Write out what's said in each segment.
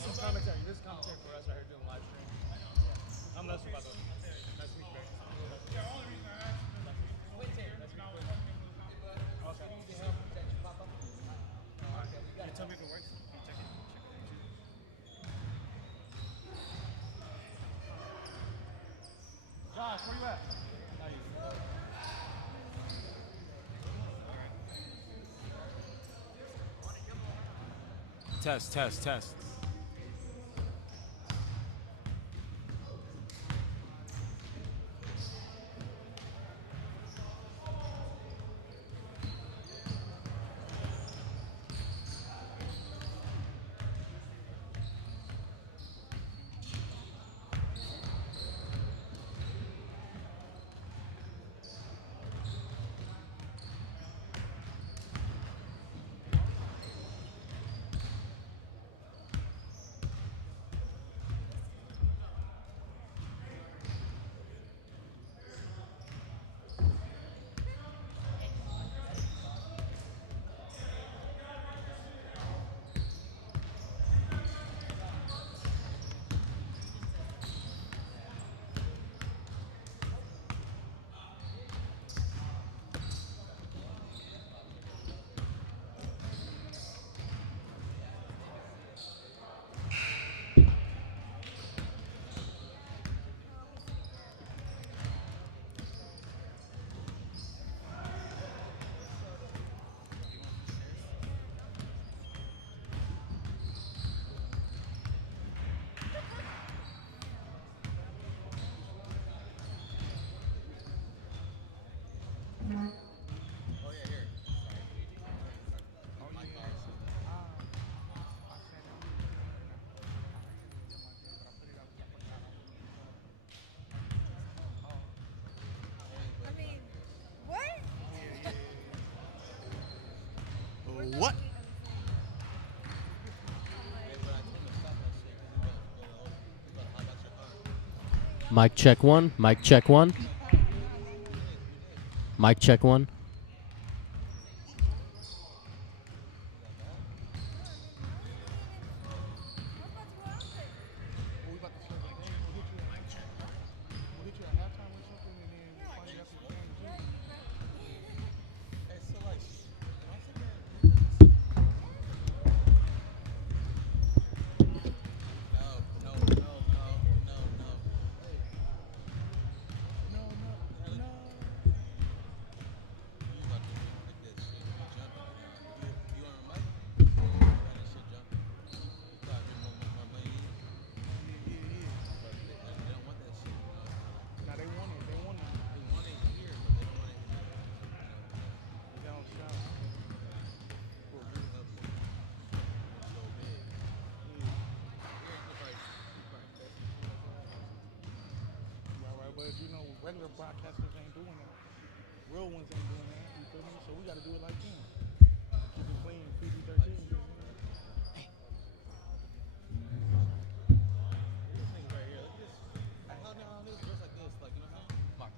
is some commentary. This is commentary for us right here doing live stream. I'm listening by the way. Nice to meet you, Barry. Okay. Can you tell me if it works? Can you check it? Josh, where you at? Test, test, test. What? Mic check one. Mic check one. Mic check one. Regular broadcasters ain't doing that. Real ones ain't doing that. You feel me? So we got to do it like them. Keep it clean, PG-13. Hey. This thing right here. Look at this. How now this looks like this? Like, you know how? Mark.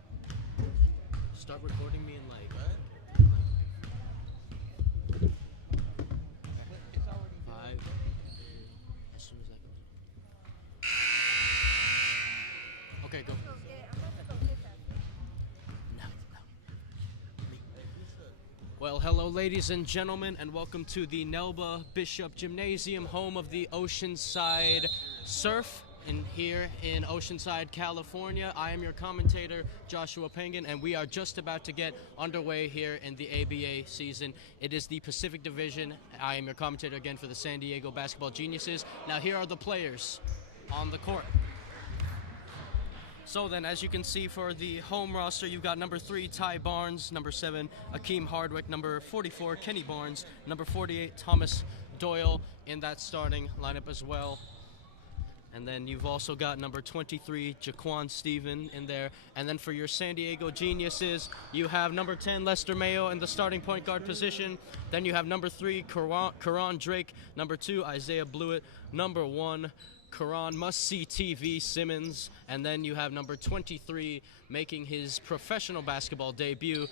Start recording me in like. What? It's already 5. As soon as I can. Okay, go. Well, hello, ladies and gentlemen, and welcome to the Nelba Bishop Gymnasium, home of the Oceanside Surf, here in Oceanside, California. I am your commentator, Joshua Pengen, and we are just about to get underway here in the ABA season. It is the Pacific Division. I am your commentator again for the San Diego Basketball Geniuses. Now, here are the players on the court. So then, as you can see for the home roster, you've got number 3, Ty Barnes, number 7, Akeem Hardwick, number 44, Kenny Barnes, number 48, Thomas Doyle in that starting lineup as well. And then you've also got number 23, Jaquan Stephen in there. And then for your San Diego Geniuses, you have number 10, Lester Mayo in the starting point guard position. Then you have number 3, Karan Drake, number 2, Isaiah Blewett, number 1, Karan Must-See TV Simmons, and then you have number 23 making his professional basketball debut,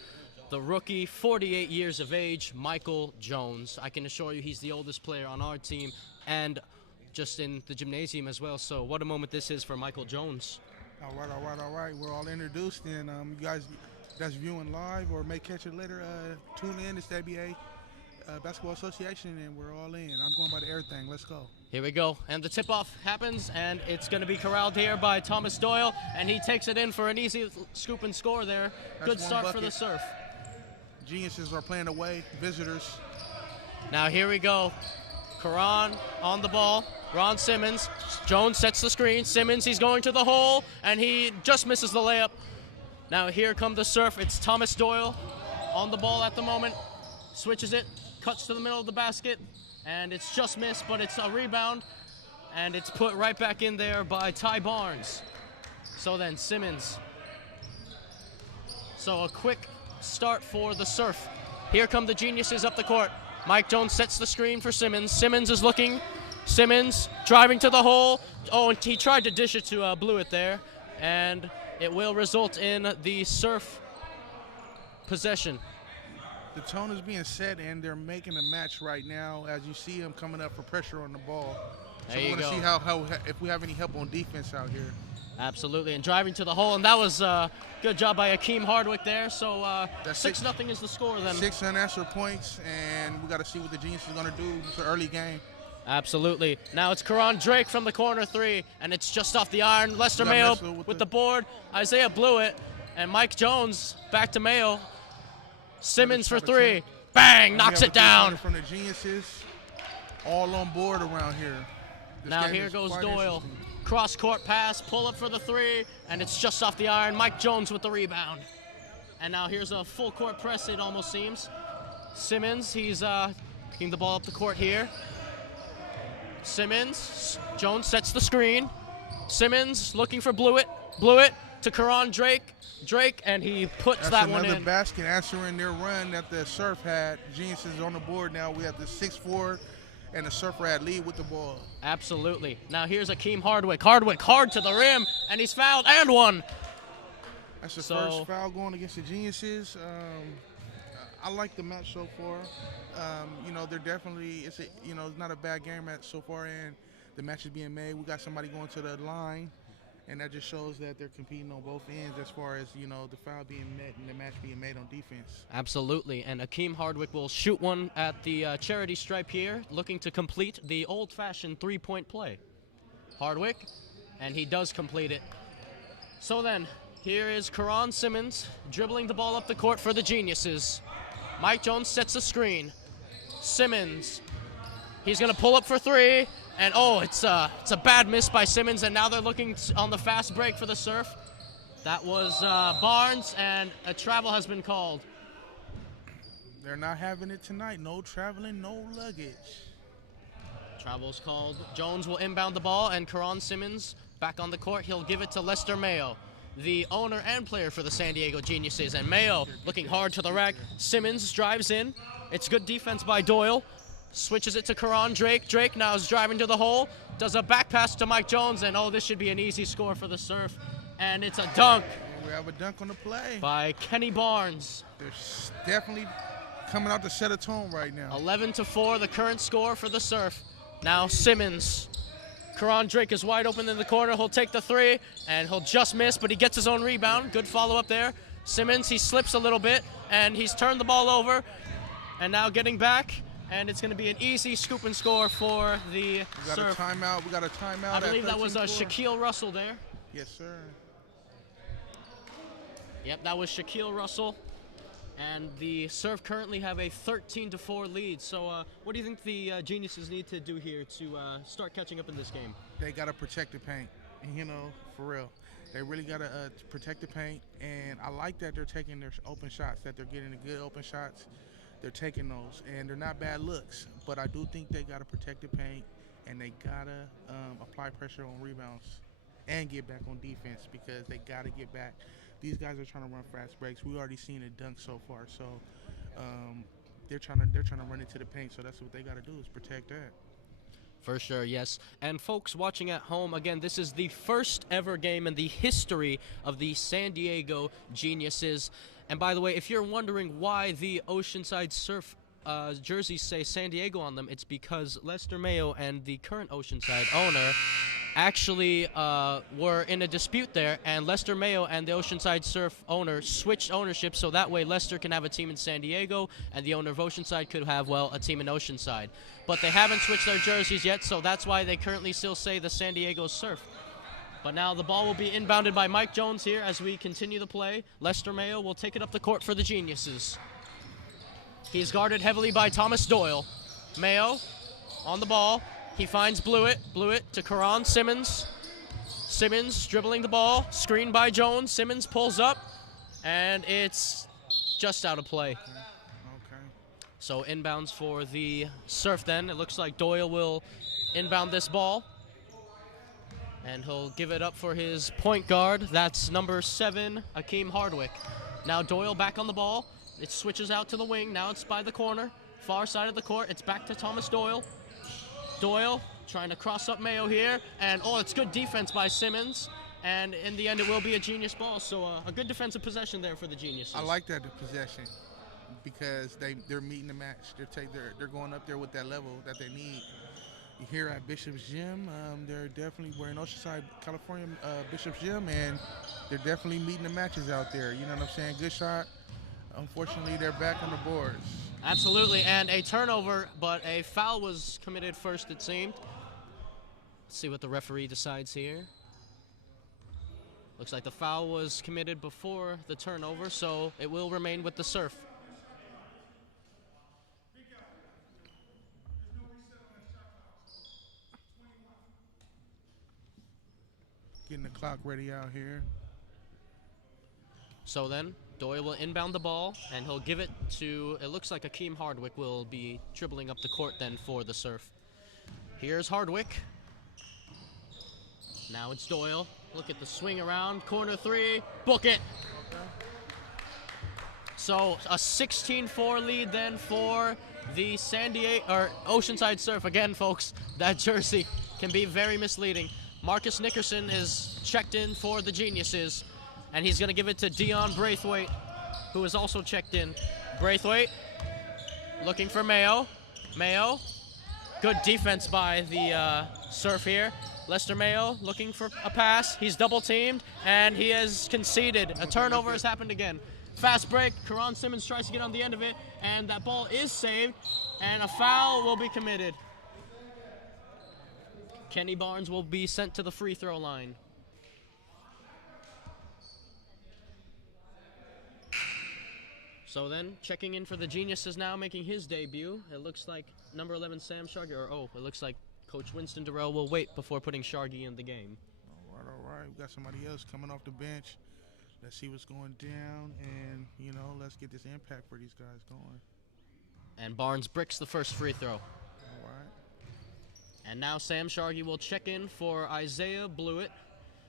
the rookie, 48 years of age, Michael Jones. I can assure you he's the oldest player on our team and just in the gymnasium as well. So what a moment this is for Michael Jones. All right, all right, all right. We're all introduced, and you guys that's viewing live or may catch it later, tune in. It's the ABA Basketball Association, and we're all in. I'm going by the everything. Let's go. Here we go, and the tip-off happens, and it's going to be corralled here by Thomas Doyle, and he takes it in for an easy scoop and score there. That's Good start for bucket. the Surf. Geniuses are playing away, visitors. Now here we go. Karan on the ball. Ron Simmons. Jones sets the screen. Simmons, he's going to the hole, and he just misses the layup. Now here come the Surf. It's Thomas Doyle on the ball at the moment. Switches it, cuts to the middle of the basket, and it's just missed, but it's a rebound, and it's put right back in there by Ty Barnes. So then Simmons. So a quick start for the Surf. Here come the Geniuses up the court. Mike Jones sets the screen for Simmons. Simmons is looking. Simmons driving to the hole. Oh, and he tried to dish it to Blewett there, and it will result in the Surf possession. The tone is being set, and they're making a match right now as you see them coming up for pressure on the ball. So There we're you going to go. see how if we have any help on defense out here. Absolutely, and driving to the hole, and that was good job by Akeem Hardwick there. So That's 6-0 is the score then. 6 unanswered points, and we got to see what the Genius is going to do. It's an early game. Absolutely. Now it's Karan Drake from the corner three, and it's just off the iron. Lester Got Mayo Messer with the board. Isaiah Blewett and Mike Jones back to Mayo. Simmons for three. Bang! And Knocks we have it a down. three-pointer from the Geniuses, all on board around here. This Now game here is goes quite Doyle. interesting. Cross court pass, pull up for the three, and it's just off the iron. Mike Jones with the rebound. And now here's a full court press, it almost seems. Simmons, he's picking the ball up the court here. Simmons, Jones sets the screen. Simmons looking for Blewett. Blewett to Karan Drake. Drake, and he puts That's that one another in. basket answering their run that the Surf had. Geniuses on the board now. We have the 6'4", and the Surfer had lead with the ball. Absolutely. Now here's Akeem Hardwick. Hardwick hard to the rim, and he's fouled and one. That's the So- first foul going against the Geniuses. I like the match so far. They're definitely it's not a bad game so far, and the match is being made. We got somebody going to the line, and that just shows that they're competing on both ends as far as the foul being met and the match being made on defense. Absolutely, and Akeem Hardwick will shoot one at the charity stripe here, looking to complete the old-fashioned three-point play. Hardwick, and he does complete it. So then, here is Karan Simmons dribbling the ball up the court for the Geniuses. Mike Jones sets the screen. Simmons, he's going to pull up for three, and it's a bad miss by Simmons, and now they're looking on the fast break for the Surf. That was Barnes, and a travel has been called. They're not having it tonight. No traveling, no luggage. Travel's called. Jones will inbound the ball, and Karan Simmons back on the court. He'll give it to Lester Mayo, the owner and player for the San Diego Geniuses. And Mayo looking hard to the rack. Simmons drives in. It's good defense by Doyle. Switches it to Karan Drake. Drake now is driving to the hole. Does a back pass to Mike Jones, and this should be an easy score for the Surf. And it's a dunk And we have a dunk on the play. by Kenny Barnes. They're definitely coming out to set a tone right now. 11-4, the current score for the Surf. Now Simmons. Karan Drake is wide open in the corner. He'll take the three, and he'll just miss, but he gets his own rebound. Good follow-up there. Simmons, he slips a little bit, and he's turned the ball over, and now getting back, and it's going to be an easy scoop and score for the We got Surf. a timeout. We got a timeout. I believe at that was 13-4. Shaquille Russell there. Yes, sir. Yep, that was Shaquille Russell. And the Surf currently have a 13-4 lead. So what do you think the Geniuses need to do here to start catching up in this game? They got to protect the paint, for real. They really got to protect the paint, and I like that they're taking their open shots, that they're getting the good open shots. They're taking those, and they're not bad looks, but I do think they got to protect the paint, and they got to apply pressure on rebounds and get back on defense because they got to get back. These guys are trying to run fast breaks. We already seen a dunk so far, so they're trying to run into the paint. So that's what they got to do is protect that. For sure, yes. And folks watching at home, again, this is the first ever game in the history of the San Diego Geniuses. And by the way, if you're wondering why the Oceanside Surf jerseys say San Diego on them, it's because Lester Mayo and the current Oceanside owner actually were in a dispute there, and Lester Mayo and the Oceanside Surf owner switched ownership so that way Lester can have a team in San Diego and the owner of Oceanside could have, well, a team in Oceanside. But they haven't switched their jerseys yet, so that's why they currently still say the San Diego Surf. But now the ball will be inbounded by Mike Jones here as we continue the play. Lester Mayo will take it up the court for the Geniuses. He's guarded heavily by Thomas Doyle. Mayo on the ball. He finds Blewett. Blewett to Karan Simmons. Simmons dribbling the ball. Screened by Jones. Simmons pulls up. And it's just out of play. Okay. So inbounds for the Surf then. It looks like Doyle will inbound this ball. And he'll give it up for his point guard. That's number 7, Akeem Hardwick. Now Doyle back on the ball. It switches out to the wing. Now it's by the corner. Far side of the court. It's back to Thomas Doyle. Doyle trying to cross up Mayo here. And, oh, it's good defense by Simmons. And in the end, it will be a Genius ball. So a good defensive possession there for the Geniuses. I like that possession because they're meeting the match. They're going up there with that level that they need. Here at Bishop's Gym, we're in Oceanside, California, Bishop's Gym, and they're definitely meeting the matches out there. You know what I'm saying? Good shot. Unfortunately, they're back on the boards. Absolutely, and a turnover, but a foul was committed first, it seemed. Let's see what the referee decides here. Looks like the foul was committed before the turnover, so it will remain with the Surf. Getting the clock ready out here. So then, Doyle will inbound the ball, and he'll give it to, it looks like Akeem Hardwick will be dribbling up the court then for the Surf. Here's Hardwick. Now it's Doyle. Look at the swing around, corner 3, book it. So a 16-4 lead then for the Oceanside Surf. Again, folks, that jersey can be very misleading. Marcus Nickerson is checked in for the Geniuses, and he's going to give it to Dion Braithwaite, who is also checked in. Braithwaite looking for Mayo. Mayo, good defense by the Surf here. Lester Mayo looking for a pass. He's double-teamed, and he has conceded. A turnover has happened again. Fast break. Karan Simmons tries to get on the end of it, and that ball is saved, and a foul will be committed. Kenny Barnes will be sent to the free throw line. So then, checking in for the Geniuses now, making his debut. It looks like number 11, Sam Shargi, it looks like Coach Winston Durrell will wait before putting Shargi in the game. All right. We got somebody else coming off the bench. Let's see what's going down, and, let's get this impact for these guys going. And Barnes bricks the first free throw. All right. And now Sam Shargi will check in for Isaiah Blewett.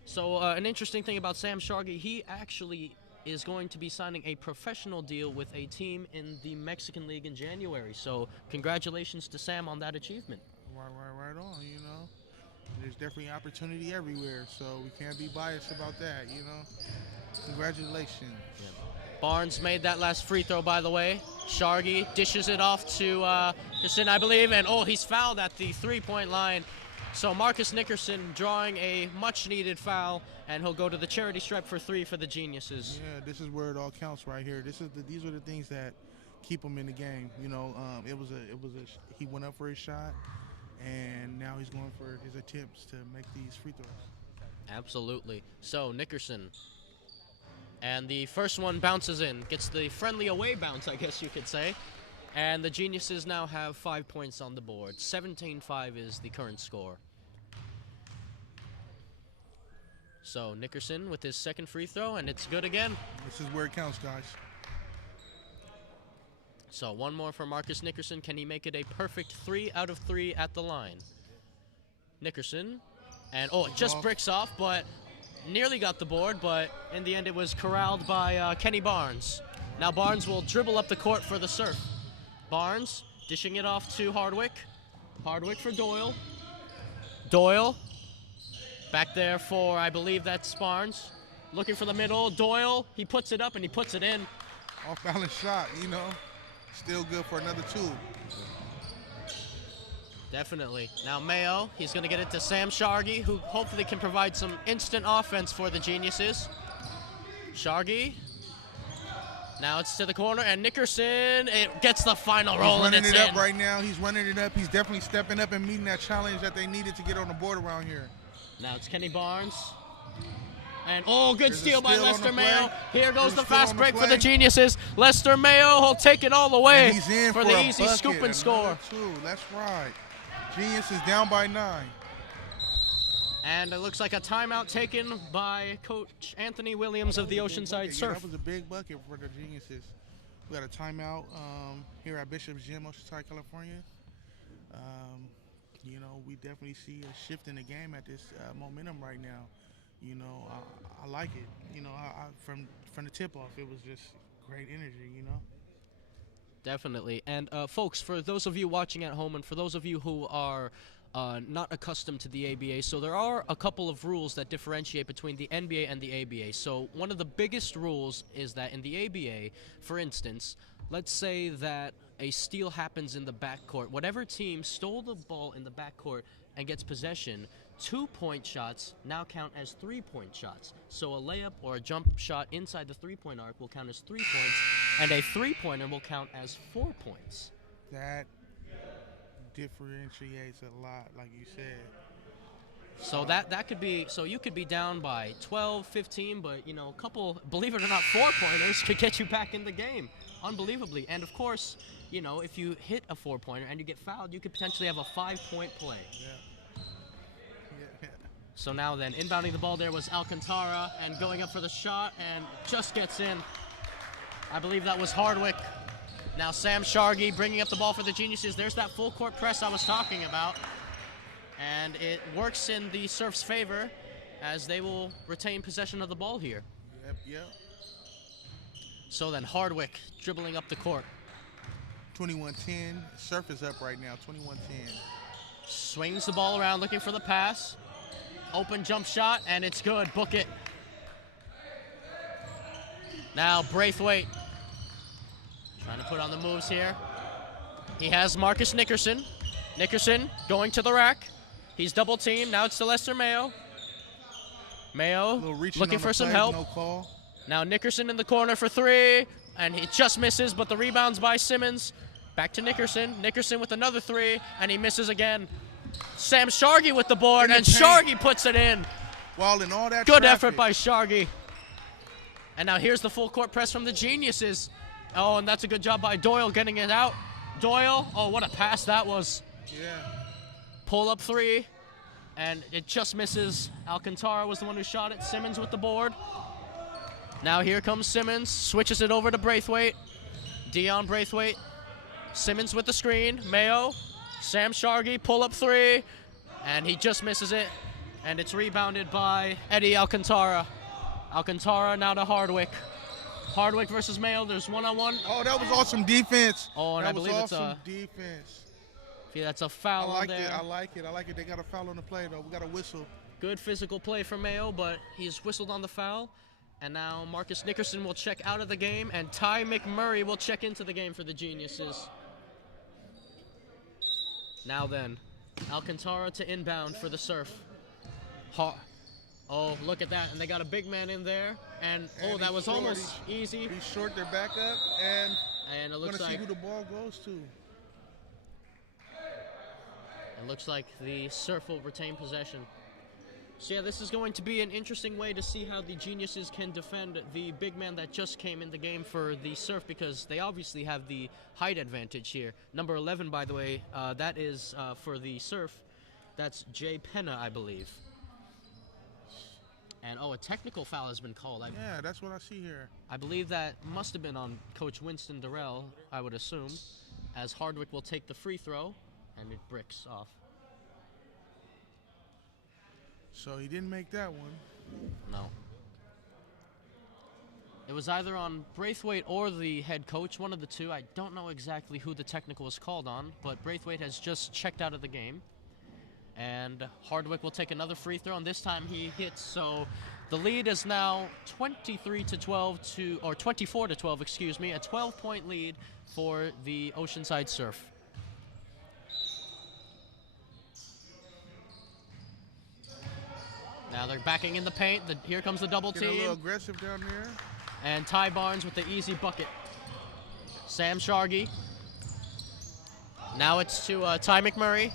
So an interesting thing about Sam Shargi, he actually is going to be signing a professional deal with a team in the Mexican League in January. So congratulations to Sam on that achievement. Right on, There's definitely opportunity everywhere, so we can't be biased about that, Congratulations. Yeah. Barnes made that last free throw, by the way. Shargi dishes it off to Nickerson, I believe, and he's fouled at the three-point line. So Marcus Nickerson drawing a much-needed foul, and he'll go to the charity stripe for 3 for the Geniuses. Yeah, this is where it all counts right here. These are the things that keep him in the game. He went up for his shot, and now he's going for his attempts to make these free throws. Absolutely. So Nickerson. And the first one bounces in, gets the friendly away bounce, I guess you could say. And the Geniuses now have 5 points on the board. 17-5 is the current score. So Nickerson with his second free throw, and it's good again. This is where it counts, guys. So one more for Marcus Nickerson. Can he make it a perfect 3 out of 3 at the line? Nickerson. And, it just bricks off, but nearly got the board, but in the end it was corralled by Kenny Barnes. Now Barnes will dribble up the court for the Surf. Barnes dishing it off to Hardwick. Hardwick for Doyle. Doyle back there for, I believe that's Barnes. Looking for the middle. Doyle, he puts it up and he puts it in. Off balance shot, Still good for another 2. Definitely. Now Mayo, he's going to get it to Sam Shargi, who hopefully can provide some instant offense for the Geniuses. Shargi. Now it's to the corner, and Nickerson, it gets the final roll, and it's in. He's running it up right now. He's running it up. He's definitely stepping up and meeting that challenge that they needed to get on the board around here. Now it's Kenny Barnes. And, good There's steal by Lester Mayo. Here goes There's the fast break for the play. Geniuses. Lester Mayo will take it all the way And he's in for for the a easy bucket. scoop and score. Another 2. That's right. Genius is down by 9. And it looks like a timeout taken by Coach Anthony Williams of the Oceanside Yeah, Surf. that was a big bucket for the Geniuses. We got a timeout here at Bishop's Gym, Oceanside, California. You know, we definitely see a shift in the game at this momentum right now. You know, I like it. You know, from the tip-off, it was just great energy, you know. Definitely. And, folks, for those of you watching at home and for those of you who are not accustomed to the ABA, so there are a couple of rules that differentiate between the NBA and the ABA. So one of the biggest rules is that in the ABA, for instance, let's say that a steal happens in the backcourt. Whatever team stole the ball in the backcourt and gets possession, 2-point shots now count as 3-point shots. So a layup or a jump shot inside the 3-point arc will count as 3 points, and a 3-pointer will count as 4 points. That differentiates a lot, like you said. So that could be, so you could be down by 12, 15, but, you know, a couple, believe it or not, 4-pointers could get you back in the game, unbelievably. And, of course, you know, if you hit a 4-pointer and you get fouled, you could potentially have a 5-point play. Yeah. So now then, inbounding the ball there was Alcantara, and going up for the shot, and just gets in. I believe that was Hardwick. Now Sam Shargi bringing up the ball for the Geniuses. There's that full court press I was talking about. And it works in the Surf's favor as they will retain possession of the ball here. Yep. So then Hardwick dribbling up the court. 21-10. Surf is up right now, 21-10. Swings the ball around looking for the pass. Open jump shot, and it's good. Book it. Now Braithwaite trying to put on the moves here. He has Marcus Nickerson. Nickerson going to the rack. He's double teamed. Now it's to Lester Mayo. Mayo looking for some help. No call. Now Nickerson in the corner for 3, and he just misses, but the rebound's by Simmons. Back to Nickerson. Nickerson with another 3, and he misses again. Sam Shargi with the board, and Shargi puts it in. While in all that Good traffic. effort by Shargi. And now here's the full court press from the Geniuses. Oh, and that's a good job by Doyle getting it out. Doyle, oh, what a pass that was. Yeah. Pull up 3, and it just misses. Alcantara was the one who shot it. Simmons with the board. Now here comes Simmons, switches it over to Braithwaite. Dion Braithwaite. Simmons with the screen. Mayo. Sam Shargi, pull up 3, and he just misses it. And it's rebounded by Eddie Alcantara. Alcantara now to Hardwick. Hardwick versus Mayo. There's one-on-one. Oh, that was awesome defense. Oh, and that I believe was it's awesome a defense. Yeah, that's a foul I like on there. it. I like it. They got a foul on the play, though. We got a whistle. Good physical play from Mayo, but he's whistled on the foul. And now Marcus Nickerson will check out of the game, and Ty McMurray will check into the game for the Geniuses. Now then, Alcantara to inbound for the Surf. Oh, look at that. And they got a big man in there. And oh, that was almost easy. He's short their back up, and it we're looks going to like see who the ball goes to. It looks like the Surf will retain possession. So yeah, this is going to be an interesting way to see how the Geniuses can defend the big man that just came in the game for the Surf, because they obviously have the height advantage here. Number 11, by the way, that is for the Surf. That's Jay Penna, I believe. And a technical foul has been called. Yeah, that's what I see here. I believe that must have been on Coach Winston Durrell, I would assume, as Hardwick will take the free throw, and it bricks off. So he didn't make that one. No. It was either on Braithwaite or the head coach, one of the two. I don't know exactly who the technical was called on, but Braithwaite has just checked out of the game. And Hardwick will take another free throw, and this time he hits, so The lead is now 23 to 12 or 24 to 12, excuse me, a 12-point lead for the Oceanside Surf. Now they're backing in the paint. Here comes the double Getting team. a little aggressive down there. And Ty Barnes with the easy bucket. Sam Shargi. Now it's to Ty McMurray.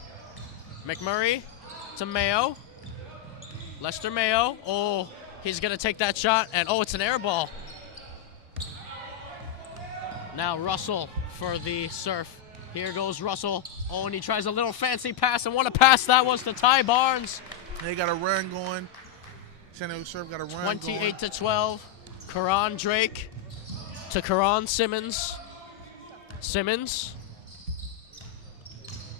McMurray to Mayo. Lester Mayo. Oh, he's going to take that shot. And, oh, it's an air ball. Now Russell for the Surf. Here goes Russell. Oh, and he tries a little fancy pass. And what a pass that was to Ty Barnes. They got a run going. San Diego Surf got a run 28 to 12. Karan Drake to Karan Simmons. Simmons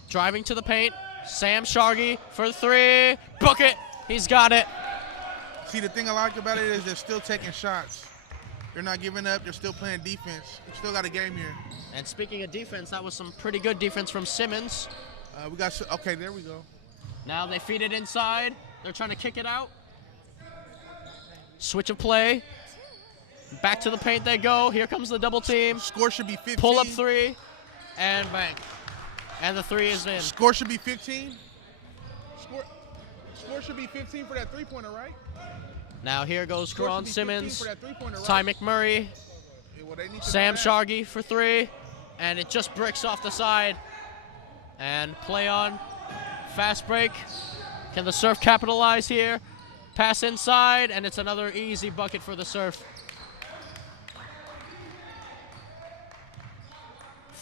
driving to the paint. Sam Shargi for three. Book it. He's got it. See, the thing I like about it is they're still taking shots. They're not giving up. They're still playing defense. We still got a game here. And speaking of defense, that was some pretty good defense from Simmons. Okay, there we go. Now they feed it inside. They're trying to kick it out. Switch of play. Back to the paint they go. Here comes the double team. Score should be 15. Pull up three. And bang. And the three is in. Score should be 15. Score should be 15 for that three-pointer, right? Now here goes Karan Simmons. Right? Ty McMurray. Well, Sam Shargi for three. And it just bricks off the side. And play on. Fast break. Can the Surf capitalize here? Pass inside, and it's another easy bucket for the Surf.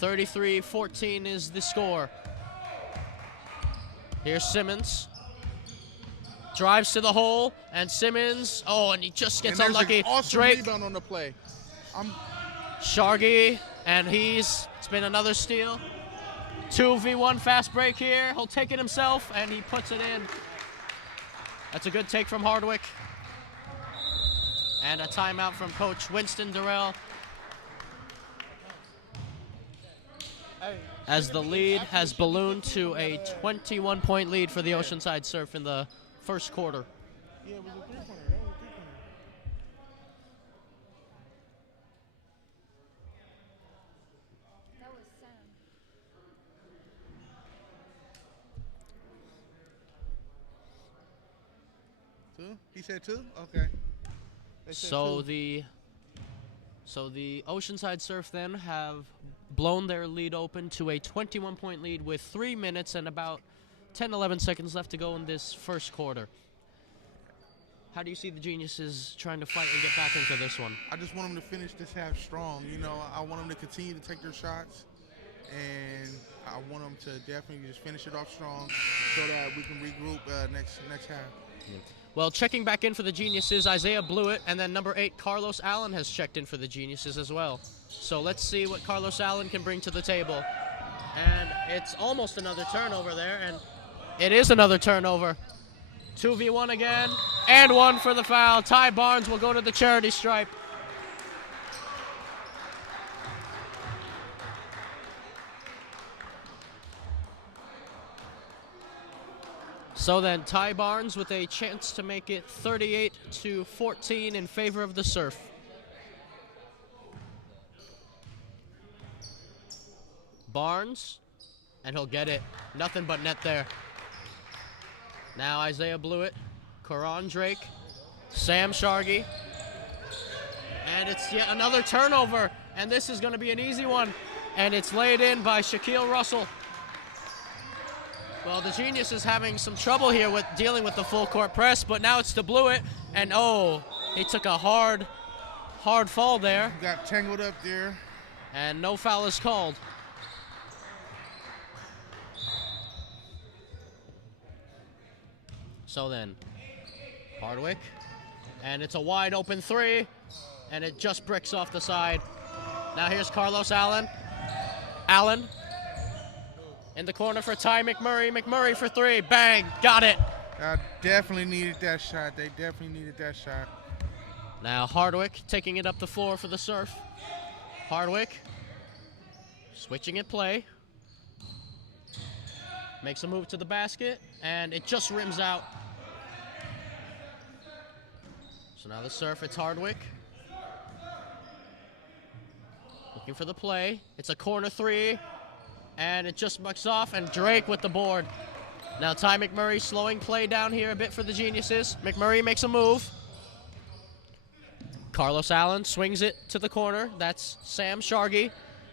33-14 is the score. Here's Simmons. Drives to the hole, and Simmons, oh, and he just gets unlucky. An awesome Drake. Rebound on the play. Shargi, and it's been another steal. 2v1 fast break here. He'll take it himself, and he puts it in. That's a good take from Hardwick. And a timeout from Coach Winston Durrell. As the lead has ballooned to a 21-point lead for the Oceanside Surf in the first quarter. Yeah, it was a three-pointer. That was Sam. Two? He said two? Okay. They said So two. the Oceanside Surf then have blown their lead open to a 21-point lead with 3 minutes and about 10-11 seconds left to go in this first quarter. How do you see the Geniuses trying to fight and get back into this one? I just want them to finish this half strong. You know, I want them to continue to take their shots, and I want them to definitely just finish it off strong so that we can regroup next half. Well, checking back in for the Geniuses, Isaiah Blewett, and then number 8, Carlos Allen, has checked in for the Geniuses as well. So let's see what Carlos Allen can bring to the table. And it's almost another turnover there, and it is another turnover. 2v1 again, and one for the foul. Ty Barnes will go to the charity stripe. So then Ty Barnes with a chance to make it 38-14 in favor of the Surf. Barnes, and he'll get it. Nothing but net there. Now Isaiah Blewett, Karan Drake, Sam Shargi. And it's yet another turnover, and this is going to be an easy one. And it's laid in by Shaquille Russell. Well, the Genius is having some trouble here with dealing with the full court press, but now it's to Blewett, and oh, he took a hard fall there. Got tangled up there. And no foul is called. So then, Hardwick, and it's a wide open three, and it just bricks off the side. Now here's Carlos Allen. Allen in the corner for Ty McMurray. McMurray for three, bang, got it. I definitely needed that shot. They definitely needed that shot. Now Hardwick taking it up the floor for the Surf. Hardwick switching at play. Makes a move to the basket, and it just rims out. So now the Surf, it's Hardwick. Looking for the play. It's a corner three. And it just mucks off, and Drake with the board. Now Ty McMurray slowing play down here a bit for the Geniuses. McMurray makes a move. Carlos Allen swings it to the corner. That's Sam Shargi.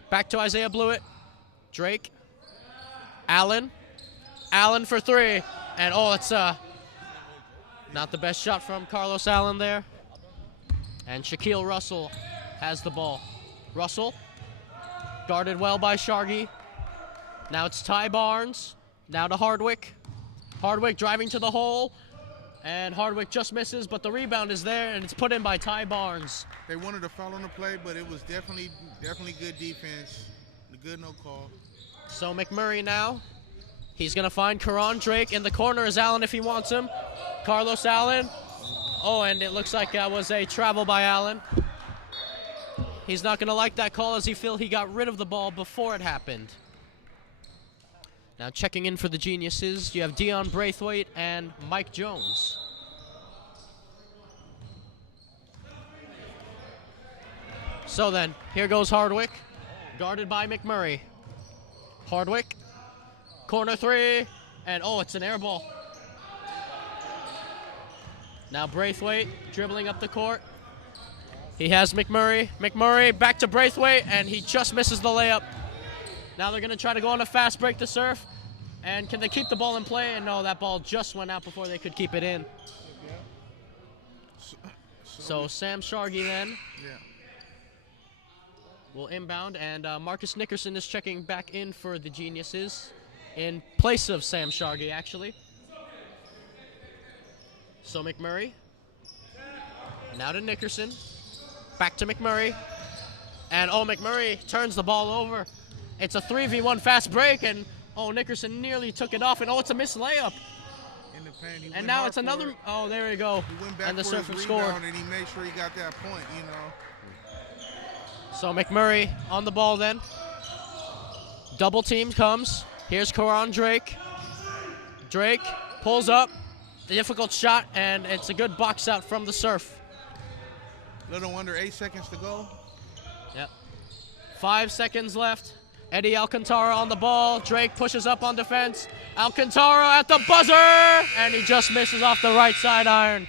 Back to Isaiah Blewett. Drake. Allen. Allen for three. And oh, it's not the best shot from Carlos Allen there. And Shaquille Russell has the ball. Russell. Guarded well by Shargi. Now it's Ty Barnes. Now to Hardwick. Hardwick driving to the hole. And Hardwick just misses, but the rebound is there, and it's put in by Ty Barnes. They wanted a foul on the play, but it was definitely good defense. Good no call. So McMurray now. He's going to find Karan Drake. In the corner is Allen if he wants him. Carlos Allen. Oh, and it looks like that was a travel by Allen. He's not going to like that call as he feels he got rid of the ball before it happened. Now checking in for the Geniuses, you have Dion Braithwaite and Mike Jones. So then, here goes Hardwick, guarded by McMurray. Hardwick, corner three, and oh, it's an air ball. Now Braithwaite dribbling up the court. He has McMurray. McMurray back to Braithwaite, and he just misses the layup. Now they're going to try to go on a fast break to Surf. And can they keep the ball in play? And no, that ball just went out before they could keep it in. So Sam Shargi then will inbound. And Marcus Nickerson is checking back in for the Geniuses in place of Sam Shargi, actually. So McMurray. Now to Nickerson. Back to McMurray. And oh, McMurray turns the ball over. It's a 3v1 fast break, and oh, Nickerson nearly took it off, and oh, it's a missed layup. In the paint, and now it's another. Oh, there we go. He went back and the for Surfer his scored. rebound, and he made sure he got that point, you know. So McMurray on the ball then. Double team comes. Here's Karan Drake. Drake pulls up. Difficult shot, and it's a good box out from the Surf. Little under 8 seconds to go. Yep. 5 seconds left. Eddie Alcantara on the ball. Drake pushes up on defense. Alcantara at the buzzer, and he just misses off the right side iron.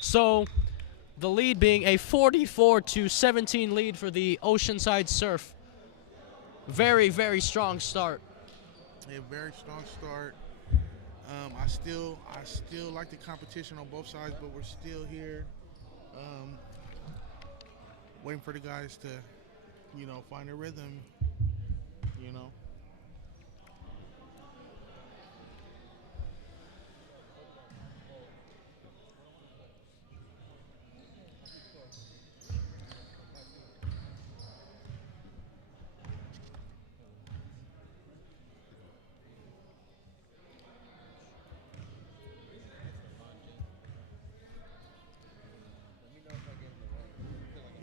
So the lead being a 44-17 lead for the Oceanside Surf. Very, very strong start. A very strong start. I still like the competition on both sides, but we're still here waiting for the guys to, you know, find a rhythm, you know.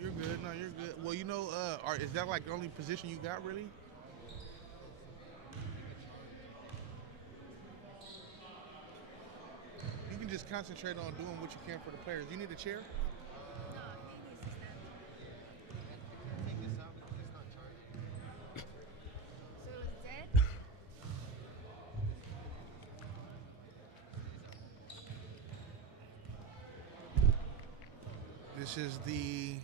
You're good. No, you're good. Well, you know, is that like the only position you got, really? You can just concentrate on doing what you can for the players. You need a chair? This is the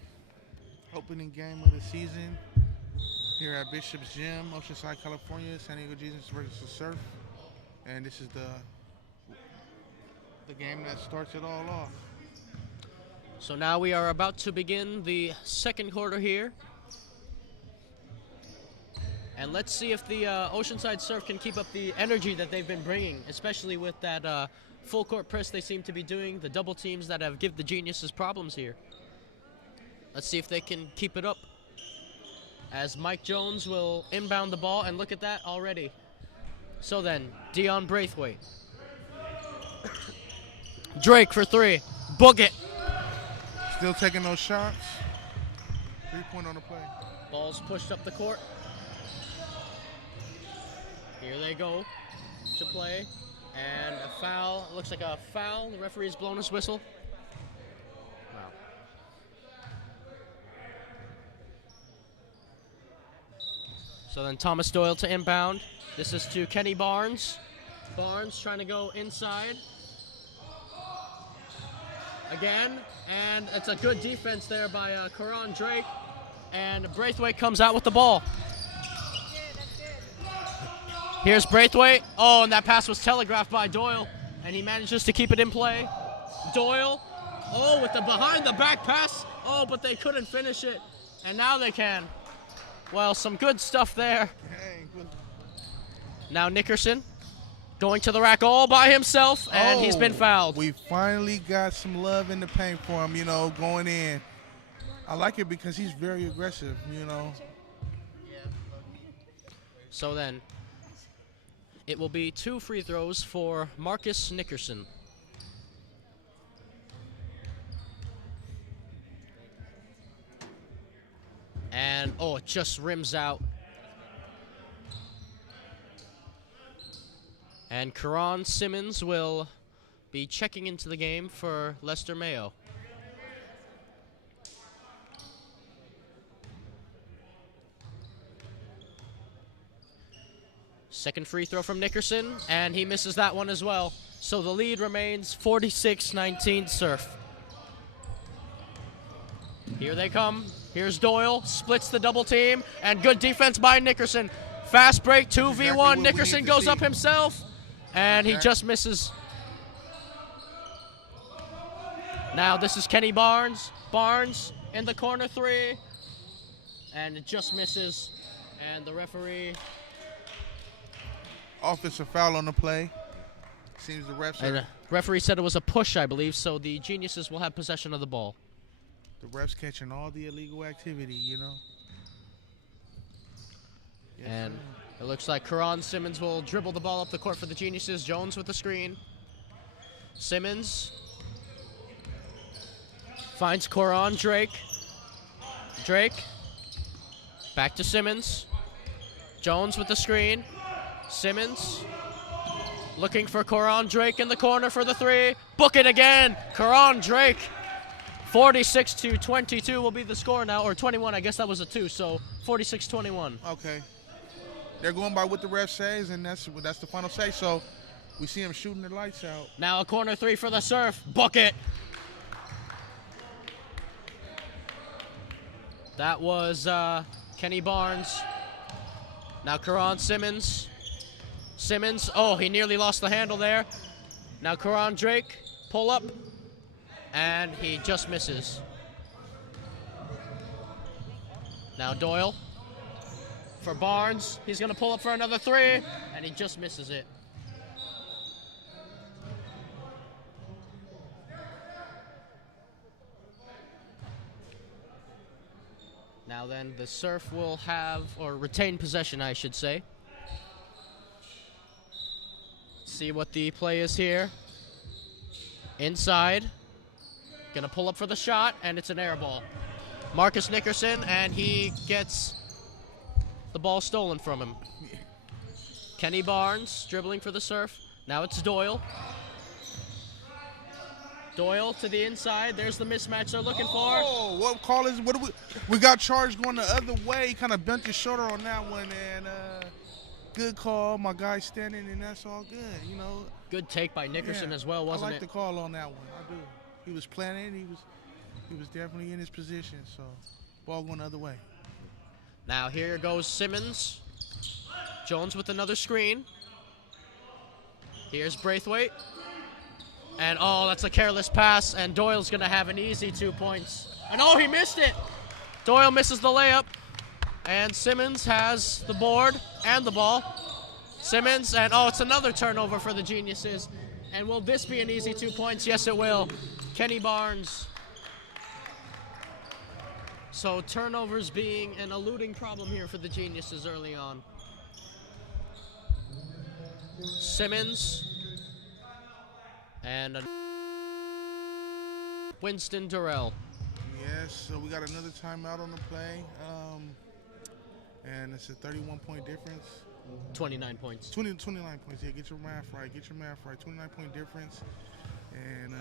opening game of the season here at Bishop's Gym, Oceanside, California. San Diego Jesus versus Surf, and this is the game that starts it all off. So now we are about to begin the second quarter here, and let's see if the Oceanside Surf can keep up the energy that they've been bringing, especially with that full court press they seem to be doing, the double teams that have given the Geniuses problems here. Let's see if they can keep it up, as Mike Jones will inbound the ball, and look at that already. So then, Dion Braithwaite. Drake for three. Book it. Still taking those shots. 3-point on the play. Ball's pushed up the court. Here they go to play. And a foul. Looks like a foul. The referee's blown his whistle. So then Thomas Doyle to inbound. This is to Kenny Barnes. Barnes trying to go inside. Again, and it's a good defense there by Karan Drake. And Braithwaite comes out with the ball. Here's Braithwaite. Oh, and that pass was telegraphed by Doyle. And he manages to keep it in play. Doyle. Oh, with the behind the back pass. Oh, but they couldn't finish it. And now they can. Well, some good stuff there. Now Nickerson going to the rack all by himself, and he's been fouled. We finally got some love in the paint for him, going in. I like it because he's very aggressive, So then, it will be 2 free throws for Marcus Nickerson. And, it just rims out. And Karan Simmons will be checking into the game for Lester Mayo. Second free throw from Nickerson, and he misses that one as well. So the lead remains 46-19 Surf. Here they come. Here's Doyle, splits the double team, and good defense by Nickerson. Fast break, 2v1. Nickerson goes up himself, and he just misses. Now this is Kenny Barnes. Barnes in the corner 3, and it just misses. And the referee. Offensive foul on the play. Seems the referee said it was a push, I believe, so the Geniuses will have possession of the ball. The refs catching all the illegal activity, Yes, and it looks like Karan Simmons will dribble the ball up the court for the Geniuses. Jones with the screen. Simmons finds Karan Drake. Drake back to Simmons. Jones with the screen. Simmons looking for Karan Drake in the corner for the 3. Book it again. Karan Drake. 46-22 will be the score now, or 21. I guess that was a 2, so 46-21. Okay. They're going by what the ref says, and that's the final say. So we see him shooting the lights out. Now a corner 3 for the Surf. Book it. That was Kenny Barnes. Now Karan Simmons. Simmons, he nearly lost the handle there. Now Karan Drake, pull up, and he just misses. Now Doyle for Barnes. He's going to pull up for another 3, and he just misses it. Now then, the Surf will have, or retain possession, I should say. See what the play is here. Inside. Gonna pull up for the shot, and it's an air ball. Marcus Nickerson, and he gets the ball stolen from him. Kenny Barnes dribbling for the Surf. Now it's Doyle. Doyle to the inside. There's the mismatch they're looking for. Oh, what call is? What do we got charged going the other way. Kind of bent his shoulder on that one, and good call. My guy's standing, and that's all good. Good take by Nickerson as well, wasn't it? I like the call on that one. I do. He was planning. He was definitely in his position. So, ball going the other way. Now here goes Simmons. Jones with another screen. Here's Braithwaite. And that's a careless pass, and Doyle's gonna have an easy 2 points. And he missed it! Doyle misses the layup, and Simmons has the board and the ball. Simmons, and it's another turnover for the Geniuses. And will this be an easy 2 points? Yes, it will. Kenny Barnes. So turnovers being an eluding problem here for the Geniuses early on. Simmons. And Winston Durrell. Yes, so we got another timeout on the play. And it's a 31-point difference. 29 points. 29 points. Yeah, get your math right. 29-point difference. And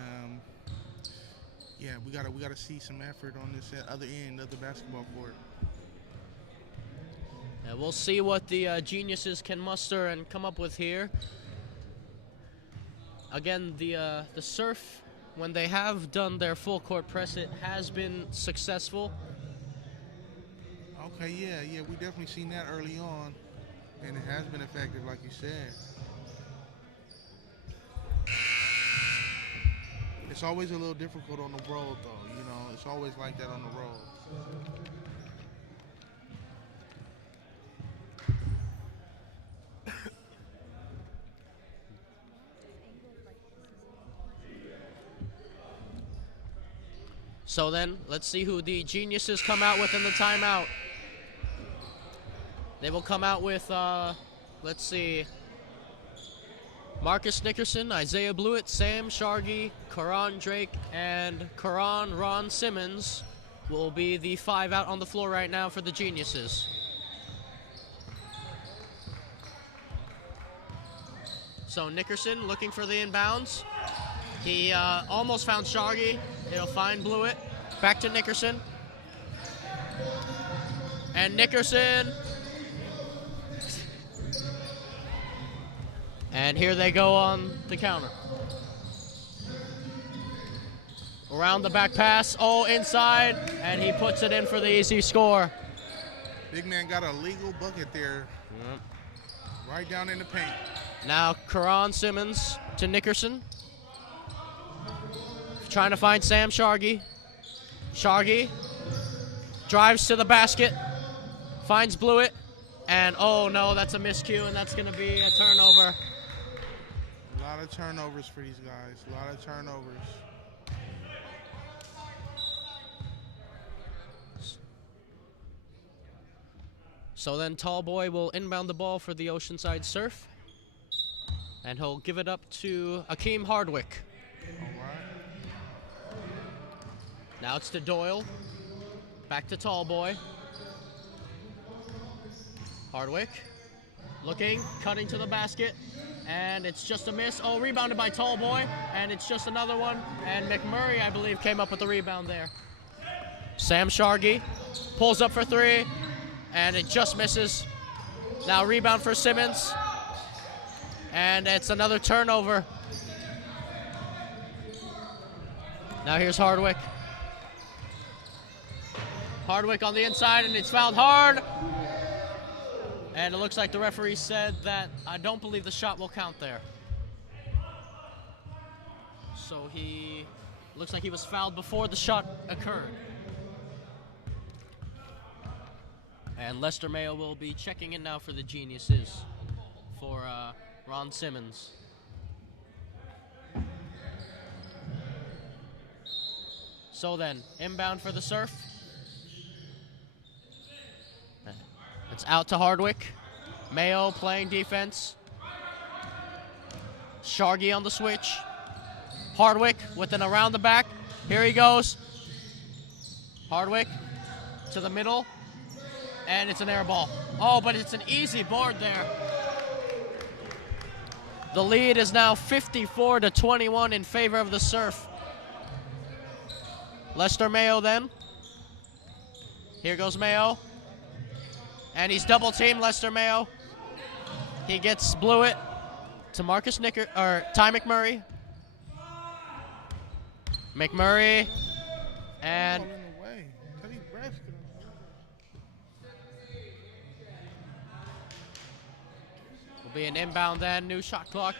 we gotta see some effort on this other end of the basketball court. We'll see what the geniuses can muster and come up with here. Again, the surf, when they have done their full court press, it has been successful. Okay, yeah, we definitely seen that early on, and it has been effective, like you said. It's always a little difficult on the road, though. You know, it's always like that on the road. So then, let's see who the geniuses come out with in the timeout. They will come out with, let's see, Marcus Nickerson, Isaiah Blewett, Sam Shargi, Karan Drake, and Karan Ron Simmons will be the 5 out on the floor right now for the geniuses. So Nickerson looking for the inbounds. He almost found Shargi. He'll find Blewett. Back to Nickerson. And Nickerson. And here they go on the counter. Around the back pass. Oh, inside. And he puts it in for the easy score. Big man got a legal bucket there. Yep. Right down in the paint. Now Karan Simmons to Nickerson. Trying to find Sam Shargi. Shargi drives to the basket. Finds Blewett. And oh no, that's a miscue, and that's going to be a turnover. A lot of turnovers for these guys. A lot of turnovers. So then Tallboy will inbound the ball for the Oceanside Surf. And he'll give it up to Akeem Hardwick. All right. Now it's to Doyle. Back to Tallboy. Hardwick. Looking, cutting to the basket. And it's just a miss. Oh, rebounded by Tallboy. And it's just another one. And McMurray, I believe, came up with the rebound there. Sam Shargi pulls up for 3. And it just misses. Now rebound for Simmons. And it's another turnover. Now here's Hardwick. Hardwick on the inside, and it's fouled hard. And it looks like the referee said that I don't believe the shot will count there. So he looks like he was fouled before the shot occurred. And Lester Mayo will be checking in now for the geniuses for Ron Simmons. So then, inbound for the Surf. It's out to Hardwick. Mayo playing defense. Shargi on the switch. Hardwick with an around the back. Here he goes. Hardwick to the middle. And it's an air ball. Oh, but it's an easy board there. The lead is now 54-21 in favor of the Surf. Lester Mayo then. Here goes Mayo. And he's double teamed, Lester Mayo. He gets Blewett to Marcus Ty McMurray. McMurray. And will be an inbound then, new shot clock.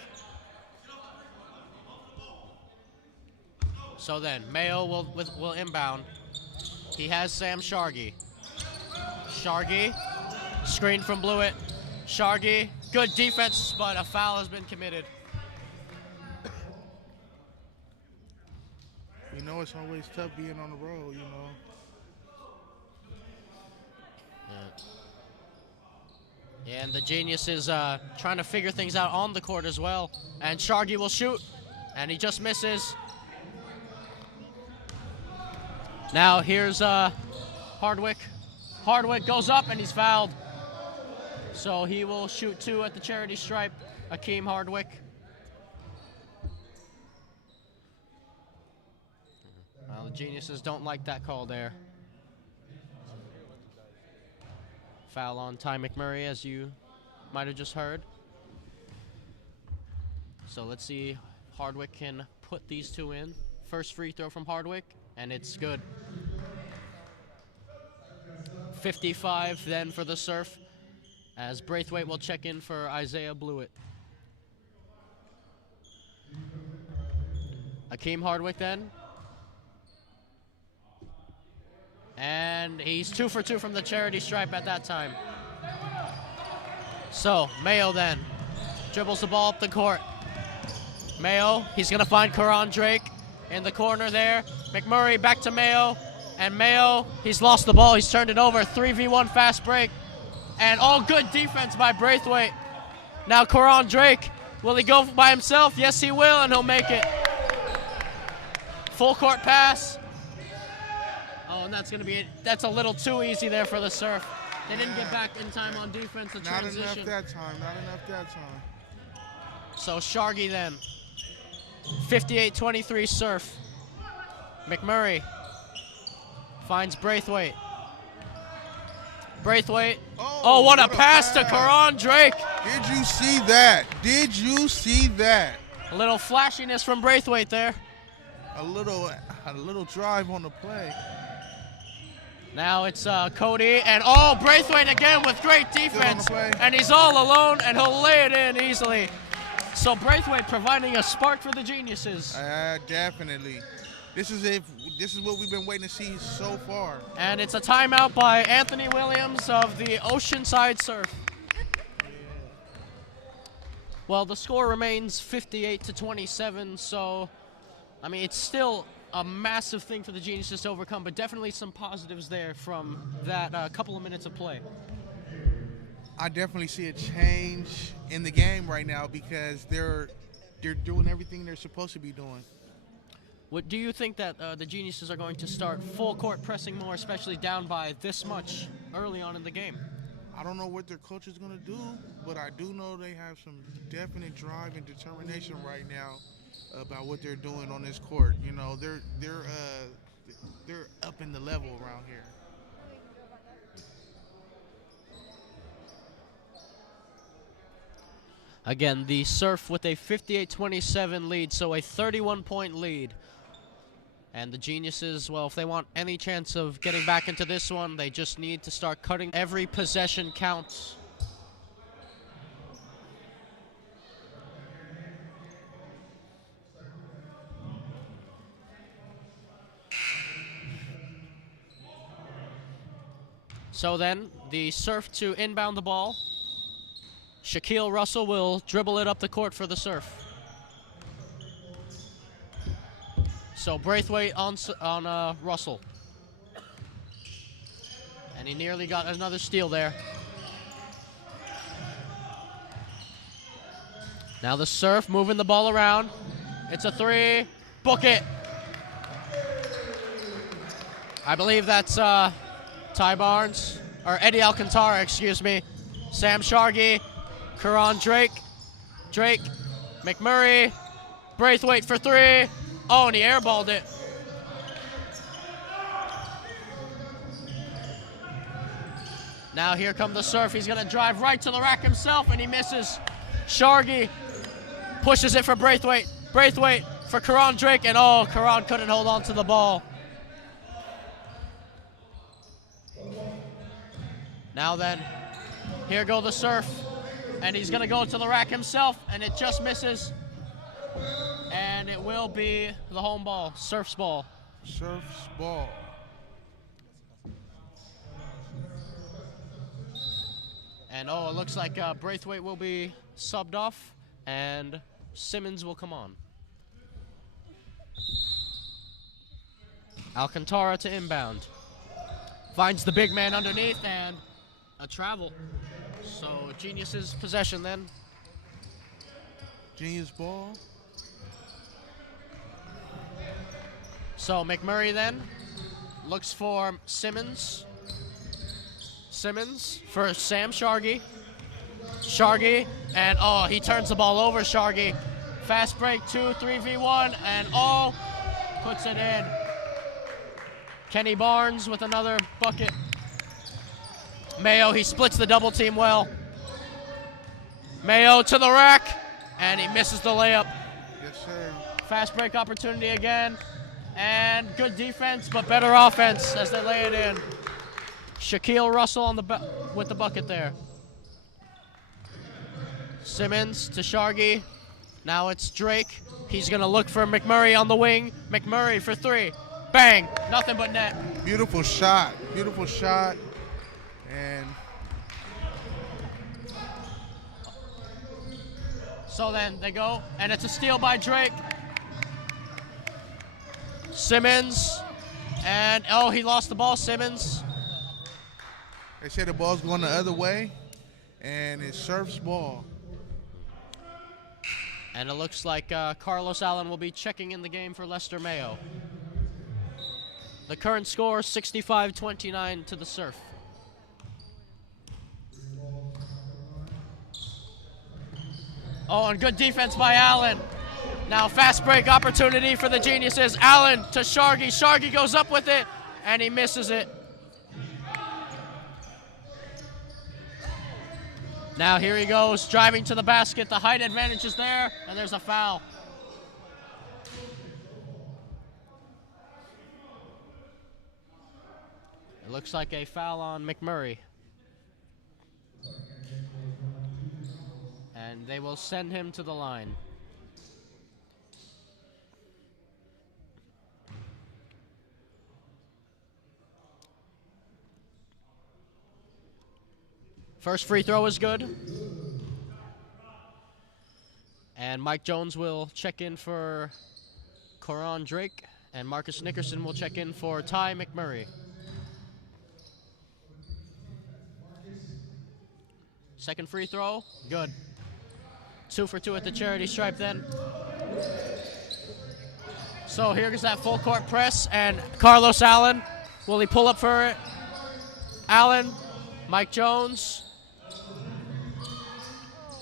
So then, Mayo will inbound. He has Sam Shargi. Shargi, screen from Blewett. Shargi, good defense, but a foul has been committed. You know it's always tough being on the road, you know. Yeah, and the genius is trying to figure things out on the court as well. And Shargi will shoot, and he just misses. Now here's Hardwick. Hardwick goes up, and he's fouled. So he will shoot 2 at the charity stripe, Akeem Hardwick. Well, the geniuses don't like that call there. foul on Ty McMurray, as you might have just heard. So let's see, Hardwick can put these two in. First free throw from Hardwick, and it's good. 55 then for the Surf, as Braithwaite will check in for Isaiah Blewett. Akeem Hardwick then. And he's 2 for 2 from the charity stripe at that time. So Mayo then dribbles the ball up the court. Mayo, he's gonna find Karan Drake in the corner there. McMurray back to Mayo, and Mayo, he's lost the ball, he's turned it over. 3v1 fast break, and all good defense by Braithwaite. Now Karan Drake, will he go by himself? Yes, he will, and he'll make it. Full court pass. Oh, and that's a little too easy there for the Surf. They didn't get back in time on defense. The transition. Not enough that time. So Shargy then. 58-23 Surf. McMurray finds Braithwaite. Braithwaite. Oh, what a pass to Karan Drake. Did you see that? A little flashiness from Braithwaite there. A little drive on the play. Now it's Cody, and Braithwaite again with great defense, and he's all alone, and he'll lay it in easily. So Braithwaite providing a spark for the Geniuses. Definitely. This is what we've been waiting to see so far. And it's a timeout by Anthony Williams of the Oceanside Surf. Well, the score remains 58-27, so I mean it's still a massive thing for the Geniuses to overcome, but definitely some positives there from that couple of minutes of play. I definitely see a change in the game right now because they're doing everything they're supposed to be doing. What do you think that the Geniuses are going to start full court pressing more, especially down by this much early on in the game? I don't know what their coach is going to do, but I do know they have some definite drive and determination right now about what they're doing on this court. You know, they're up in the level around here. Again, the Surf with a 58-27 lead, so a 31-point lead. And the Geniuses, well, if they want any chance of getting back into this one, they just need to start cutting. Every possession counts. So then, the Surf to inbound the ball. Shaquille Russell will dribble it up the court for the Surf. So Braithwaite on Russell. And he nearly got another steal there. Now the Surf moving the ball around. It's a three. Book it. I believe that's Ty Barnes, or Eddie Alcantara, excuse me. Sam Shargy, Karan Drake, McMurray, Braithwaite for three. Oh, and he airballed it. Now here come the Surf. He's gonna drive right to the rack himself, and he misses. Shargy pushes it for Braithwaite. Braithwaite for Karan Drake, and Karan couldn't hold on to the ball. Now then, here go the Surf, and he's gonna go to the rack himself, and it just misses. And it will be the home ball, Surf's ball. Surf's ball. And it looks like Braithwaite will be subbed off, and Simmons will come on. Alcantara to inbound. Finds the big man underneath, and a travel. So Geniuses possession then. Genius ball. So McMurray then looks for Simmons. Simmons for Sam Shargy. Shargy, and he turns the ball over, Shargy. Fast break, 3v1, and puts it in. Kenny Barnes with another bucket. Mayo, he splits the double team well. Mayo to the rack, and he misses the layup. Yes, sir. Fast break opportunity again, and good defense, but better offense as they lay it in. Shaquille Russell on with the bucket there. Simmons to Shargy. Now it's Drake. He's gonna look for McMurray on the wing. McMurray for three. Bang! Nothing but net. Beautiful shot. Beautiful shot. And so then they go, and it's a steal by Drake. Simmons, and oh, he lost the ball, Simmons. they say the ball's going the other way, and it's Surf's ball. And it looks like Carlos Allen will be checking in the game for Lester Mayo. The current score, 65-29 to the Surf. Oh, and good defense by Allen. Now fast break opportunity for the Geniuses. Allen to Shargy. Shargy goes up with it, and he misses it. Now here he goes, driving to the basket. The height advantage is there, and there's a foul. It looks like a foul on McMurray. And they will send him to the line. First free throw is good. And Mike Jones will check in for Coron Drake, and Marcus Nickerson will check in for Ty McMurray. Second free throw, good. 2 for 2 at the charity stripe then. So here's that full court press, and Carlos Allen, will he pull up for it? Allen, Mike Jones.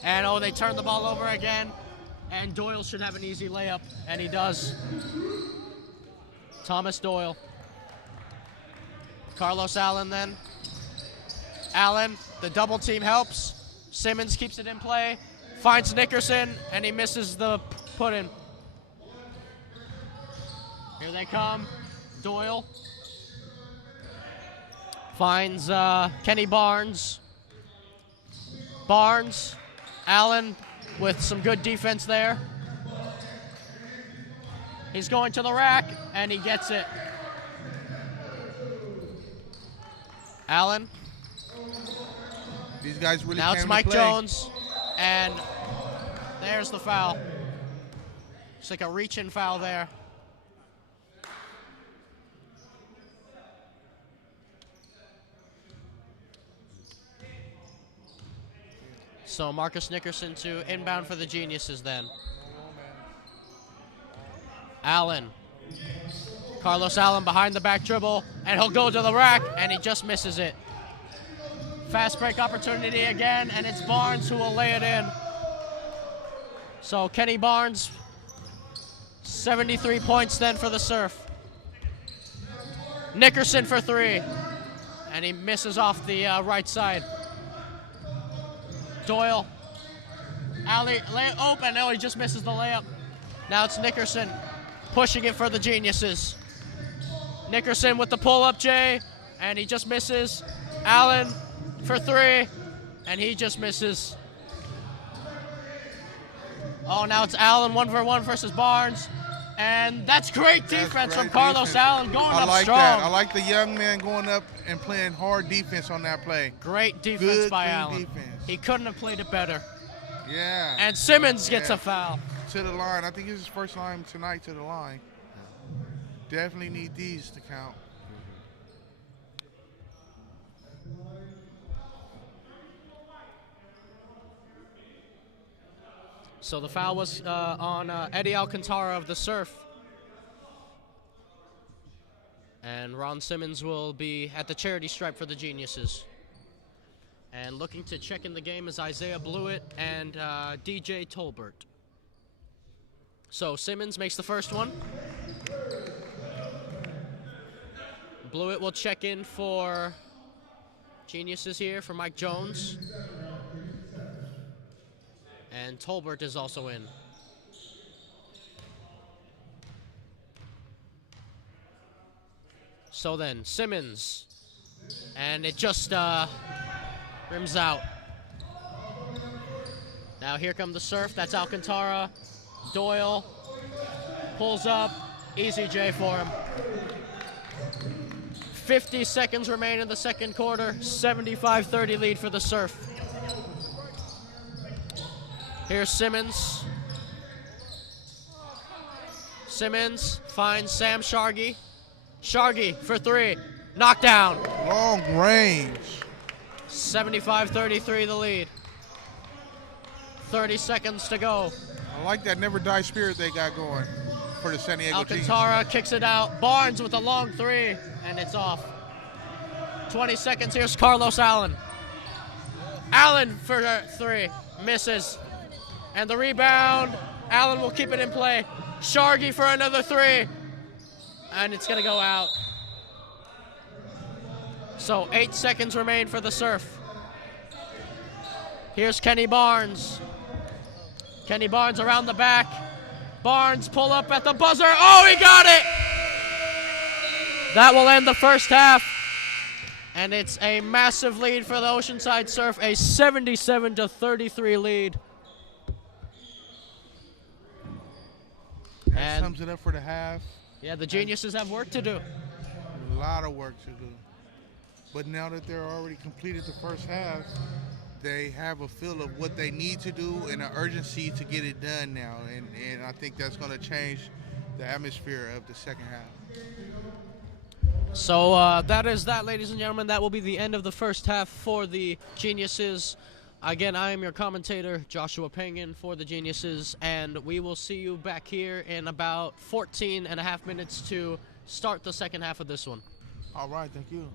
And oh, they turn the ball over again. And Doyle should have an easy layup, and he does. Thomas Doyle. Carlos Allen then. Allen, the double team helps. Simmons keeps it in play. Finds Nickerson, and he misses the put-in. Here they come. Doyle. Finds Kenny Barnes. Barnes. Allen with some good defense there. He's going to the rack, and he gets it. Allen. These guys really now came it's to Mike play. Jones, and there's the foul. It's like a reach-in foul there. So Marcus Nickerson to inbound for the Geniuses then. Allen. Carlos Allen behind the back dribble, and he'll go to the rack, and he just misses it. Fast break opportunity again, and it's Barnes who will lay it in. So Kenny Barnes, 73 points then for the Surf. Nickerson for three, and he misses off the right side. Doyle, alley, lay open. No, he just misses the layup. Now it's Nickerson pushing it for the Geniuses. Nickerson with the pull-up, Jay, and he just misses. Allen for three, and he just misses. Oh, now it's Allen 1-for-1 versus Barnes, and that's great defense from Carlos Allen going up strong. I like the young man going up and playing hard defense on that play. Great defense by Allen. Defense. He couldn't have played it better. Yeah. And Simmons gets a foul. To the line. I think it's his first line tonight to the line. Definitely need these to count. So the foul was on Eddie Alcantara of the Surf. And Ron Simmons will be at the charity stripe for the Geniuses. And looking to check in the game is Isaiah Blewett and DJ Tolbert. So Simmons makes the first one. Blewett will check in for Geniuses here for Mike Jones. And Tolbert is also in. So then, Simmons. And it just rims out. Now here come the Surf. That's Alcantara. Doyle pulls up. Easy J for him. 50 seconds remain in the second quarter. 75-30 lead for the Surf. Here's Simmons. Simmons finds Sam Shargi. Shargi for three. Knockdown. Long range. 75-33 the lead. 30 seconds to go. I like that never die spirit they got going for the San Diego Geniuses. Alcantara kicks it out. Barnes with a long three, and it's off. 20 seconds. Here's Carlos Allen. Allen for three. Misses. And the rebound. Allen will keep it in play. Shargi for another three. And it's going to go out. So 8 seconds remain for the Surf. Here's Kenny Barnes. Kenny Barnes around the back. Barnes pull up at the buzzer. Oh, he got it! That will end the first half. And it's a massive lead for the Oceanside Surf, a 77-33 lead. That sums it up for the half. Yeah, the Geniuses have work to do. A lot of work to do. But now that they're already completed the first half, they have a feel of what they need to do and an urgency to get it done now. And I think that's going to change the atmosphere of the second half. So that is that, ladies and gentlemen. That will be the end of the first half for the Geniuses. Again, I am your commentator, Joshua Pengen, for the Geniuses, and we will see you back here in about 14 and a half minutes to start the second half of this one. All right, thank you.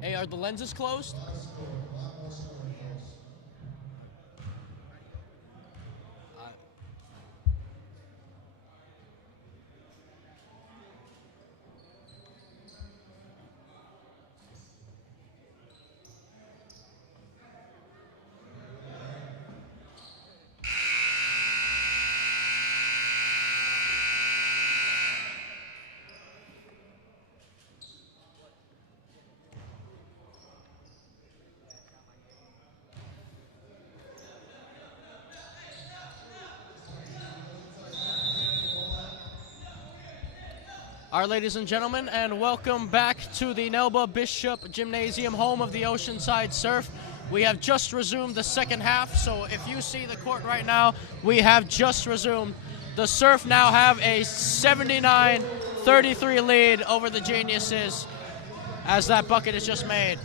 Hey, are the lenses closed? All right, ladies and gentlemen, and welcome back to the Nelba Bishop Gymnasium, home of the Oceanside Surf. We have just resumed the second half, so if you see the court right now, we have just resumed. The Surf now have a 79-33 lead over the Geniuses as that bucket is just made.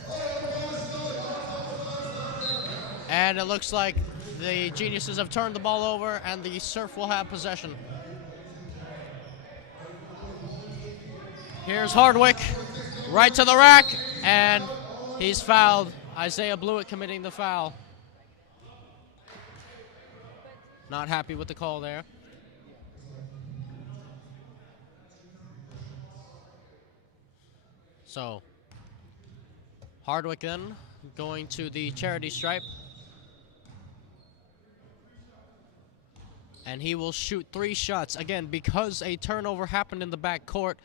And it looks like the Geniuses have turned the ball over and the Surf will have possession. Here's Hardwick, right to the rack, and he's fouled. Isaiah Blewett committing the foul. Not happy with the call there. So, Hardwick then going to the charity stripe. And he will shoot 3 shots. Again, because a turnover happened in the back court,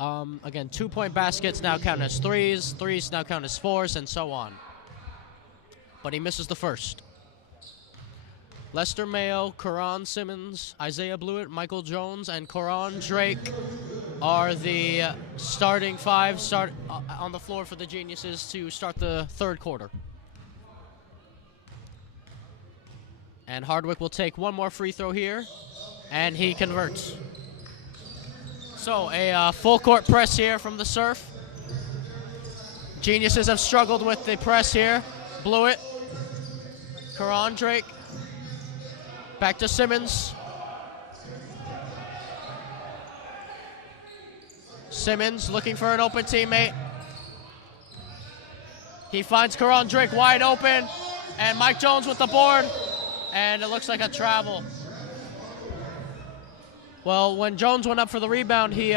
again, 2-point baskets now count as 3s, 3s now count as 4s, and so on. But he misses the first. Lester Mayo, Karan Simmons, Isaiah Blewett, Michael Jones, and Karan Drake are the starting 5 on the floor for the Geniuses to start the third quarter. And Hardwick will take one more free throw here, and he converts. So a full court press here from the Surf. Geniuses have struggled with the press here. Blewett, Karan Drake, back to Simmons. Simmons looking for an open teammate. He finds Karan Drake wide open, and Mike Jones with the board, and it looks like a travel. Well, when Jones went up for the rebound, he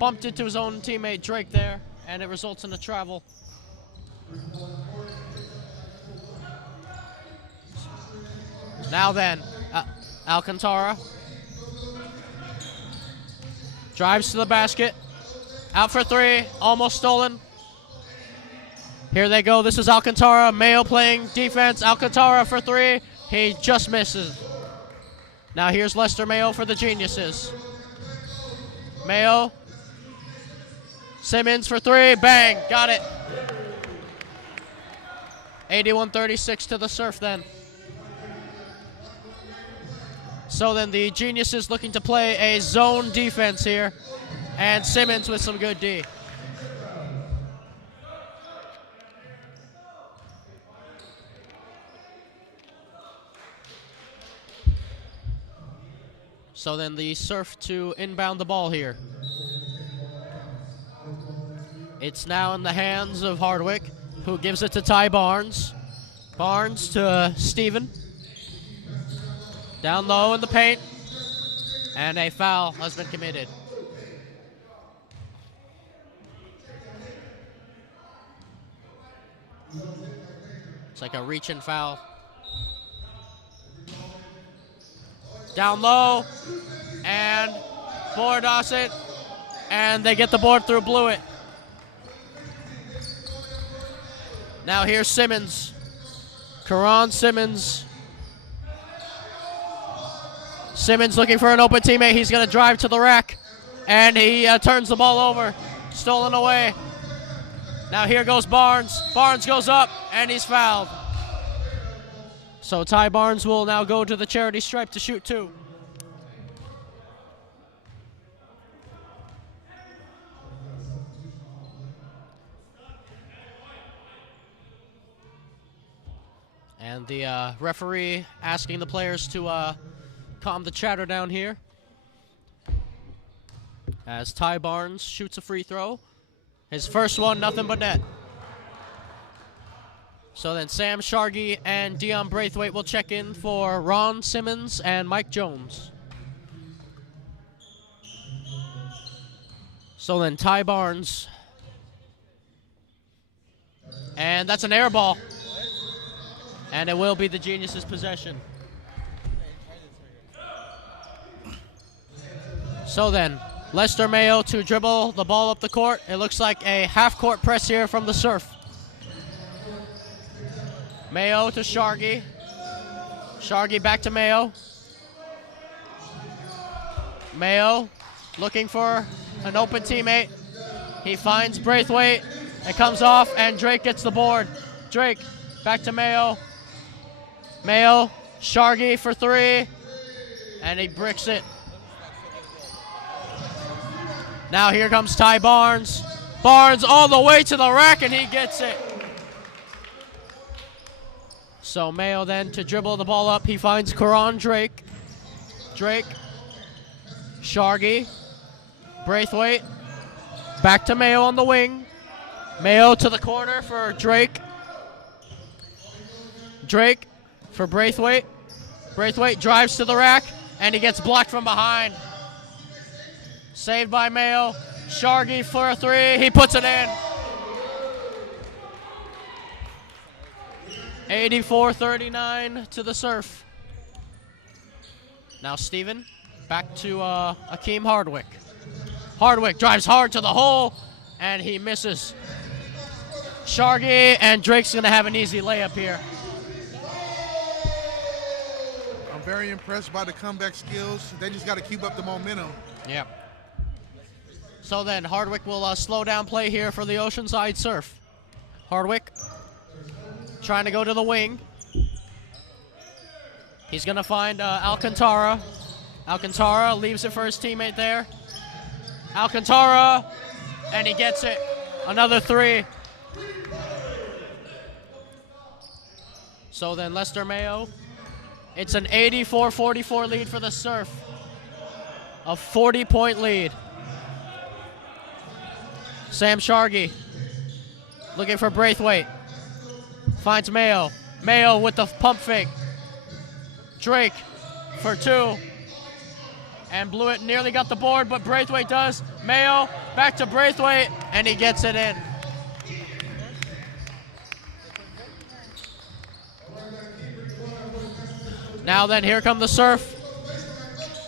bumped into his own teammate Drake there, and it results in a travel. Now then, Alcantara drives to the basket, out for 3, almost stolen. Here they go, this is Alcantara, Mayo playing defense, Alcantara for 3, he just misses. Now here's Lester Mayo for the Geniuses. Mayo, Simmons for 3, bang, got it. 81-36 to the Surf then. So then the Geniuses looking to play a zone defense here, and Simmons with some good D. So then the Surf to inbound the ball here. It's now in the hands of Hardwick, who gives it to Ty Barnes. Barnes to Steven. Down low in the paint. And a foul has been committed. It's like a reach-in foul. Down low, and board it, and they get the board through Blewett. Now here's Simmons. Karan Simmons. Simmons looking for an open teammate. He's going to drive to the rack, and he turns the ball over. Stolen away. Now here goes Barnes. Barnes goes up, and he's fouled. So Ty Barnes will now go to the charity stripe to shoot 2. And the referee asking the players to calm the chatter down here as Ty Barnes shoots a free throw. His first one, nothing but net. So then Sam Shargi and Dion Braithwaite will check in for Ron Simmons and Mike Jones. So then Ty Barnes. And that's an air ball. And it will be the Geniuses' possession. So then, Lester Mayo to dribble the ball up the court. It looks like a half-court press here from the Surf. Mayo to Shargi. Shargi back to Mayo. Mayo looking for an open teammate. He finds Braithwaite. It comes off, and Drake gets the board. Drake back to Mayo. Mayo, Shargi for three, and he bricks it. Now here comes Ty Barnes. Barnes all the way to the rack, and he gets it. So Mayo then to dribble the ball up. He finds Karan Drake. Drake, Shargi, Braithwaite. Back to Mayo on the wing. Mayo to the corner for Drake. Drake for Braithwaite. Braithwaite drives to the rack, and he gets blocked from behind. Saved by Mayo. Shargi for a three. He puts it in. 84-39 to the Surf. Now Steven back to Akeem Hardwick. Hardwick drives hard to the hole, and he misses. Shargi, and Drake's going to have an easy layup here. I'm very impressed by the comeback skills. They just got to keep up the momentum. Yep. So then Hardwick will slow down play here for the Oceanside Surf. Hardwick trying to go to the wing. He's going to find Alcantara. Alcantara leaves it for his teammate there. Alcantara, and he gets it. Another three. So then Lester Mayo. It's an 84-44 lead for the Surf. A 40-point lead. Sam Shargi looking for Braithwaite. Finds Mayo. Mayo with the pump fake. Drake for two. And Blewett nearly got the board, but Braithwaite does. Mayo back to Braithwaite, and he gets it in. Now then, here come the Surf.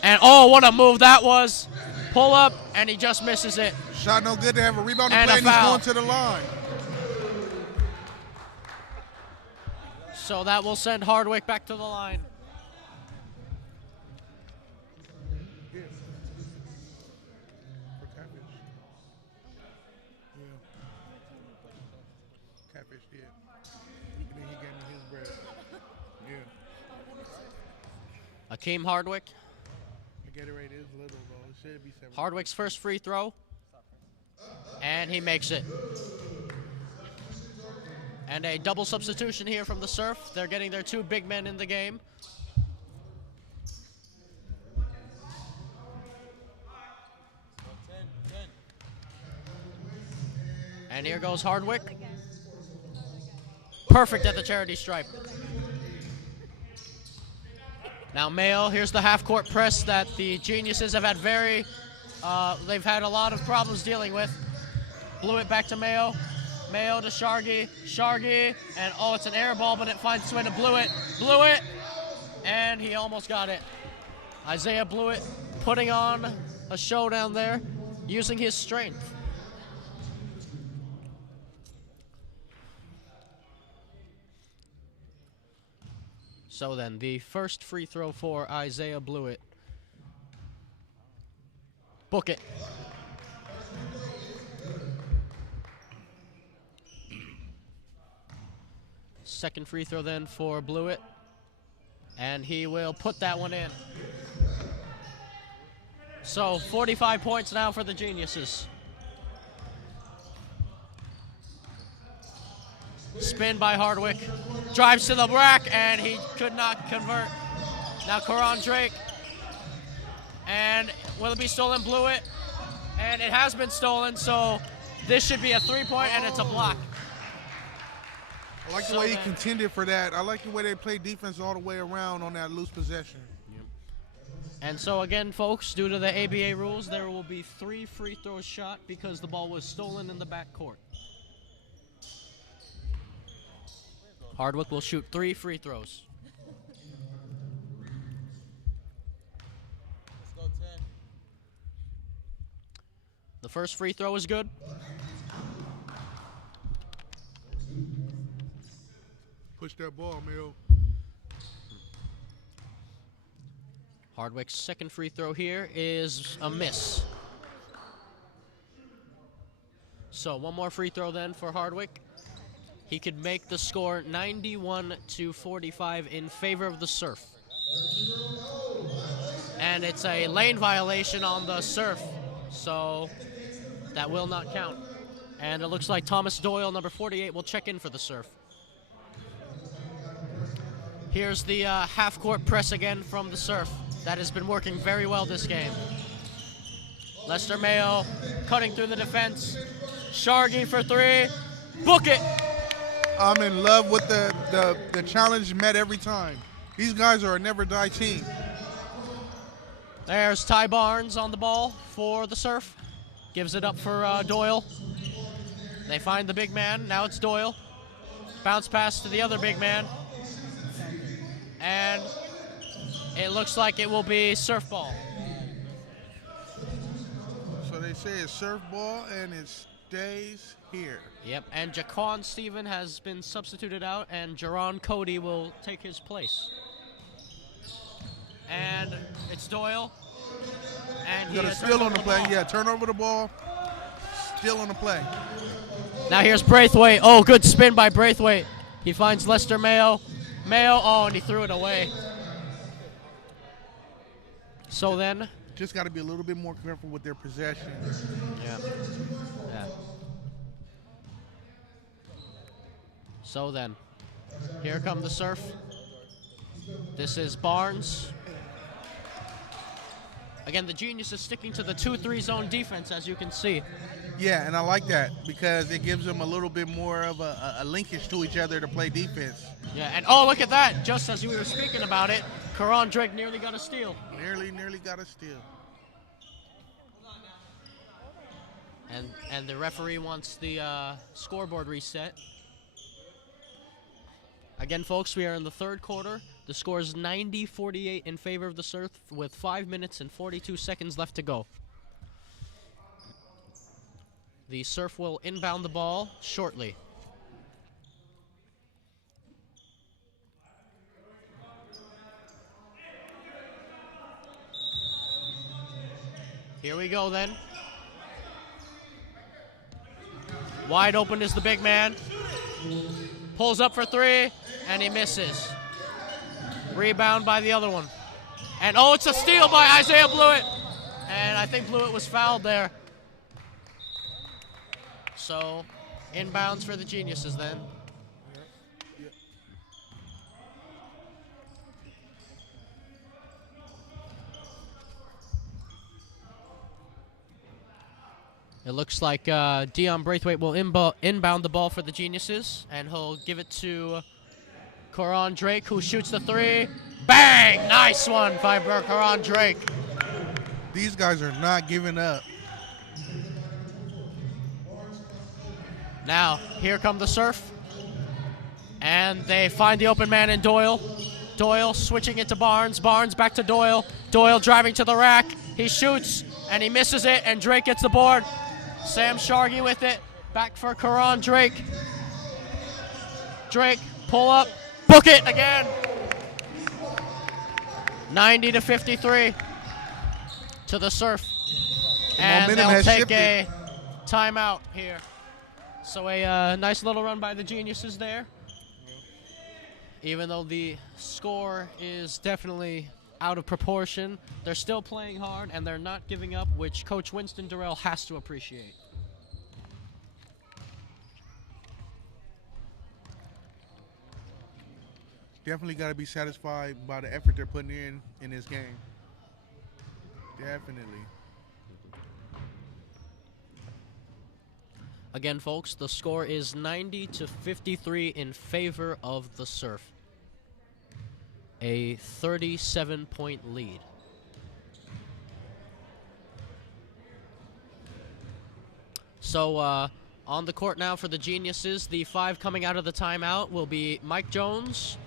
And oh, what a move that was. Pull up, and he just misses it. Shot no good to have a rebound and And play, a and he's foul. going to the line. So that will send Hardwick back to the line. For Catfish. Yeah. Catfish did. And then he gave me his bread. Yeah. Akeem Hardwick. The Gatorade is little, though. It should be 7. Hardwick's first free throw. And he makes it. And a double substitution here from the Surf. They're getting their two big men in the game. And here goes Hardwick. Perfect at the charity stripe. Now Mayo, here's the half-court press that the Geniuses have had they've had a lot of problems dealing with. Blew it back to Mayo. Mayo to Shargi. Shargi, and oh, it's an air ball, but it finds its way to Blewett. Blewett, and he almost got it. Isaiah Blewett putting on a show down there, using his strength. So then, the first free throw for Isaiah Blewett. Book it. Second free throw then for Blewett. And he will put that one in. So 45 points now for the Geniuses. Spin by Hardwick. Drives to the rack, and he could not convert. Now Karan Drake. And will it be stolen? Blewett. And it has been stolen, so this should be a 3-point, and it's a block. I like the way he contended for that. I like the way they play defense all the way around on that loose possession. And so again, folks, due to the ABA rules, there will be 3 free throws shot because the ball was stolen in the backcourt. Hardwick will shoot 3 free throws. The first free throw is good. Push that ball, Mel. Hardwick's second free throw here is a miss. So 1 more free throw then for Hardwick. He could make the score 91-45 in favor of the Surf. And it's a lane violation on the Surf, so that will not count. And it looks like Thomas Doyle, number 48, will check in for the Surf. Here's the half-court press again from the Surf. That has been working very well this game. Lester Mayo cutting through the defense. Shargi for 3. Book it! I'm in love with the challenge met every time. These guys are a never-die team. There's Ty Barnes on the ball for the Surf. Gives it up for Doyle. They find the big man. Now it's Doyle. Bounce pass to the other big man. And it looks like it will be Surf ball. So they say it's Surf ball and it stays here. Yep, and Jaquan Stephen has been substituted out, and Jerron Cody will take his place. And it's Doyle. And he got a steal on the play. Yeah, turn over the ball. Still on the play. Now here's Braithwaite. Oh, good spin by Braithwaite. He finds Lester Mayo. Mayo, oh, and he threw it away. So then. Just got to be a little bit more careful with their possession. Yeah. So then, here come the Surf. This is Barnes. Again, the Genius is sticking to the 2-3 zone defense, as you can see. Yeah, and I like that because it gives them a little bit more of a linkage to each other to play defense. Yeah, and oh, look at that. Just as we were speaking about it, Karan Drake nearly got a steal. Nearly got a steal. And the referee wants the scoreboard reset. Again, folks, we are in the third quarter. The score is 90-48 in favor of the Surf with 5 minutes and 42 seconds left to go. The Surf will inbound the ball shortly. Here we go then. Wide open is the big man. Pulls up for 3, and he misses. Rebound by the other one. And oh, it's a steal by Isaiah Blewett. And I think Blewett was fouled there. So, inbounds for the Geniuses then. It looks like Dion Braithwaite will inbound the ball for the Geniuses, and he'll give it to Karan Drake, who shoots the 3. Bang! Nice one by Karan Drake. These guys are not giving up. Now, here come the Surf, and they find the open man in Doyle. Doyle switching it to Barnes. Barnes back to Doyle. Doyle driving to the rack. He shoots, and he misses it, and Drake gets the board. Sam Shargi with it. Back for Karan Drake. Drake, pull up. Book it again. 90-53 to the Surf. And they'll take a timeout here. So a nice little run by the Geniuses there. Even though the score is definitely out of proportion, they're still playing hard and they're not giving up, which Coach Winston Durrell has to appreciate. Definitely got to be satisfied by the effort they're putting in this game. Definitely. Again, folks, the score is 90-53 in favor of the Surf. A 37-point lead. So, on the court now for the Geniuses, the 5 coming out of the timeout will be Mike Jones,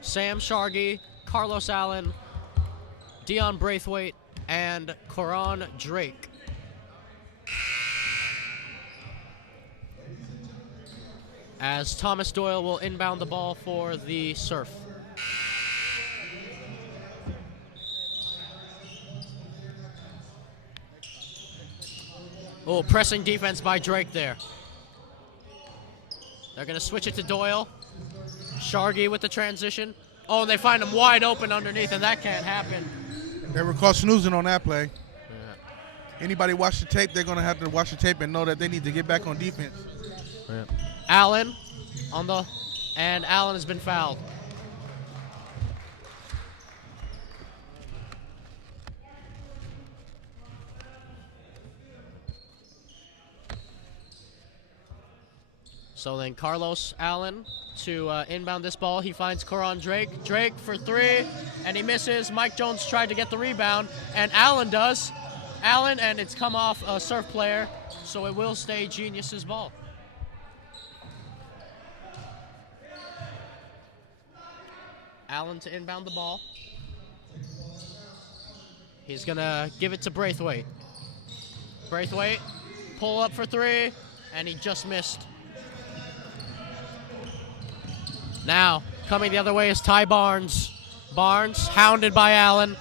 Sam Shargi, Carlos Allen, Dion Braithwaite, and Coron Drake. As Thomas Doyle will inbound the ball for the Surf. Oh, pressing defense by Drake there. They're going to switch it to Doyle. Shargi with the transition. Oh, and they find him wide open underneath, and that can't happen. They were caught snoozing on that play. Yeah. Anybody watch the tape, they're going to have to watch the tape and know that they need to get back on defense. Yeah. Allen on the, and Allen has been fouled. So then Carlos Allen to inbound this ball. He finds Coron Drake. Drake for 3, and he misses. Mike Jones tried to get the rebound, and Allen does. Allen, and it's come off a Surf player, so it will stay Genius's ball. Allen to inbound the ball. He's going to give it to Braithwaite. Braithwaite, pull up for 3, and he just missed. Now, coming the other way is Ty Barnes. Barnes, hounded by Allen.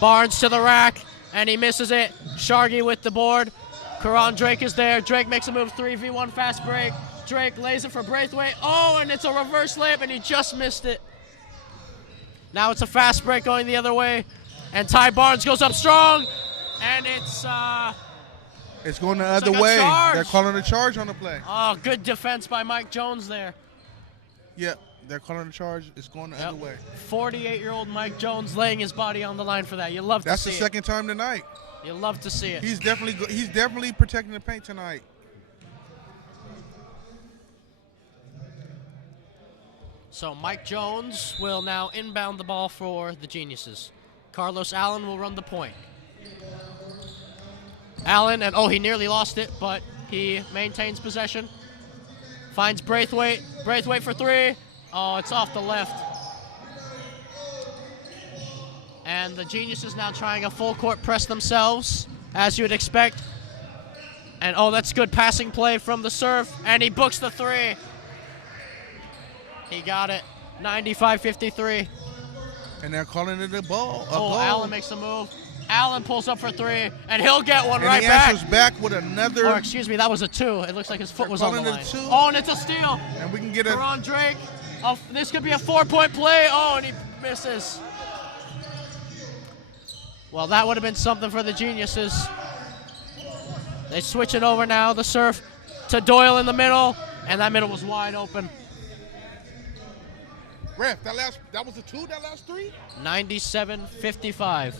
Barnes to the rack, and he misses it. Shargi with the board. Coron Drake is there. Drake makes a move, 3v1 fast break. Drake lays it for Braithwaite. Oh, and it's a reverse layup, and he just missed it. Now it's a fast break going the other way, and Ty Barnes goes up strong, and it's going the other way. They're calling a charge on the play. Oh, good defense by Mike Jones there. Yep. They're calling the charge. It's going the other way. 48-year-old Mike Jones laying his body on the line for that. You love to see it. That's the second time tonight. You love to see it. He's definitely protecting the paint tonight. So Mike Jones will now inbound the ball for the Geniuses. Carlos Allen will run the point. Allen, and he nearly lost it, but he maintains possession. Finds Braithwaite. Braithwaite for 3. Oh, it's off the left. And the Geniuses now trying a full court press themselves, as you would expect. And that's good passing play from the Surf, and he books the 3. He got it. 95-53. And they're calling it a ball. Allen makes a move. Allen pulls up for 3, and he'll get one right back. back. And he answers back with another. Or excuse me, that was a 2. It looks like his foot was on the line. 2. Oh, and it's a steal. And we can get Coron Drake. This could be a 4-point play. Oh, and he misses. Well, that would have been something for the Geniuses. They switch it over now, the Surf, to Doyle in the middle, and that middle was wide open. Ref, that was a 2, that last 3? 97-55.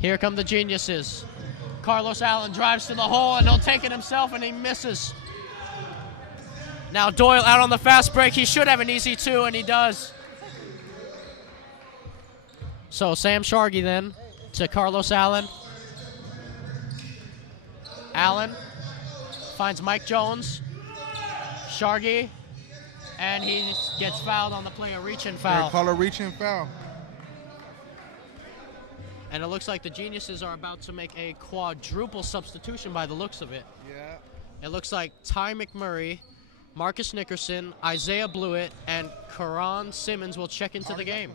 Here come the Geniuses. Carlos Allen drives to the hole, and he'll take it himself, and he misses. Now Doyle out on the fast break. He should have an easy 2, and he does. So Sam Shargi then to Carlos Allen. Allen finds Mike Jones. Shargi, and he gets fouled on the play, a reach-in foul. They call a reach-in foul. And it looks like the Geniuses are about to make a quadruple substitution by the looks of it. Yeah. It looks like Ty McMurray, Marcus Nickerson, Isaiah Blewett, and Karan Simmons will check into the game.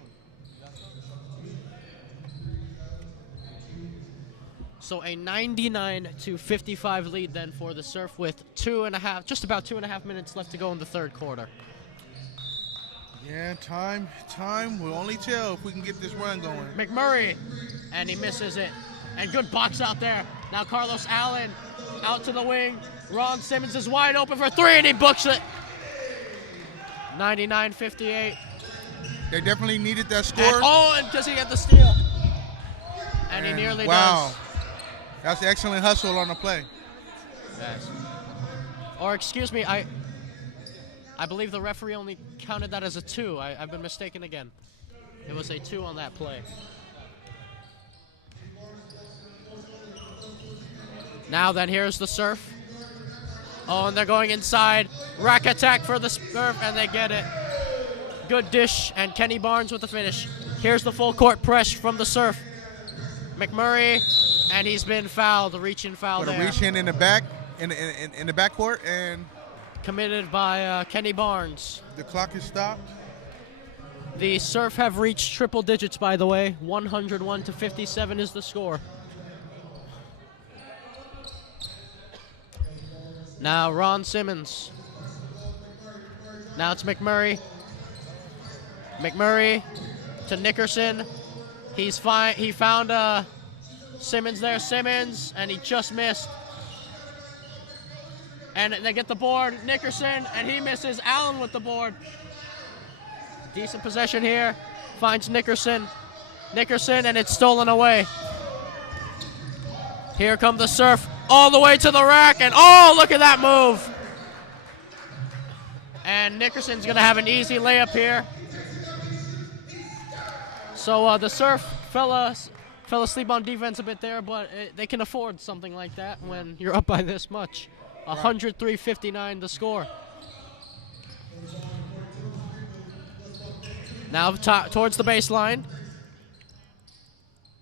So a 99-55 lead then for the Surf with just about 2.5 minutes left to go in the third quarter. Yeah, time will only tell if we can get this run going. McMurray, and he misses it. And good box out there. Now Carlos Allen out to the wing. Ron Simmons is wide open for 3, and he books it. 99-58. They definitely needed that score. And does he get the steal? And he nearly does. Wow. That's excellent hustle on the play. Yes. Or excuse me, I believe the referee only counted that as a 2. I've been mistaken again. It was a 2 on that play. Now then, here's the Surf. Oh, and they're going inside. Rack attack for the Surf, and they get it. Good dish, and Kenny Barnes with the finish. Here's the full court press from the Surf. McMurray, and he's been fouled, the reach-in foul there. Reach in the back, in the backcourt, and committed by Kenny Barnes. The clock is stopped. The Surf have reached triple digits, by the way. 101 to 57 is the score. Now Ron Simmons. Now it's McMurray. McMurray to Nickerson. He's fine. He found Simmons there. Simmons, and he just missed. And they get the board. Nickerson, and he misses. Allen with the board. Decent possession here. Finds Nickerson. Nickerson, and it's stolen away. Here come the Surf. All the way to the rack, and oh, look at that move. And Nickerson's going to have an easy layup here. So the Surf fell asleep on defense a bit there, but they can afford something like that when you're up by this much. 103-59 the score. Now towards the baseline.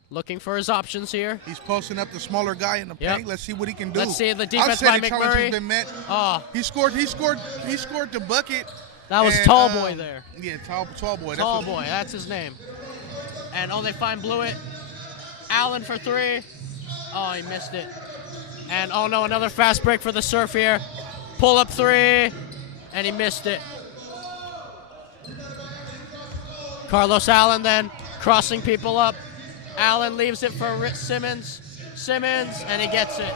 Looking for his options here. He's posting up the smaller guy in the paint. Let's see what he can do. Let's see the defense by McMurray. Been met. Oh. He scored the bucket. That was Tall Boy there. Yeah, Tall Boy. Tall Boy, that's his name. And they find Blewett. Allen for 3. Oh, he missed it. And oh no, another fast break for the Surf here. Pull up 3, and he missed it. Carlos Allen then crossing people up. Allen leaves it for Simmons. Simmons, and he gets it.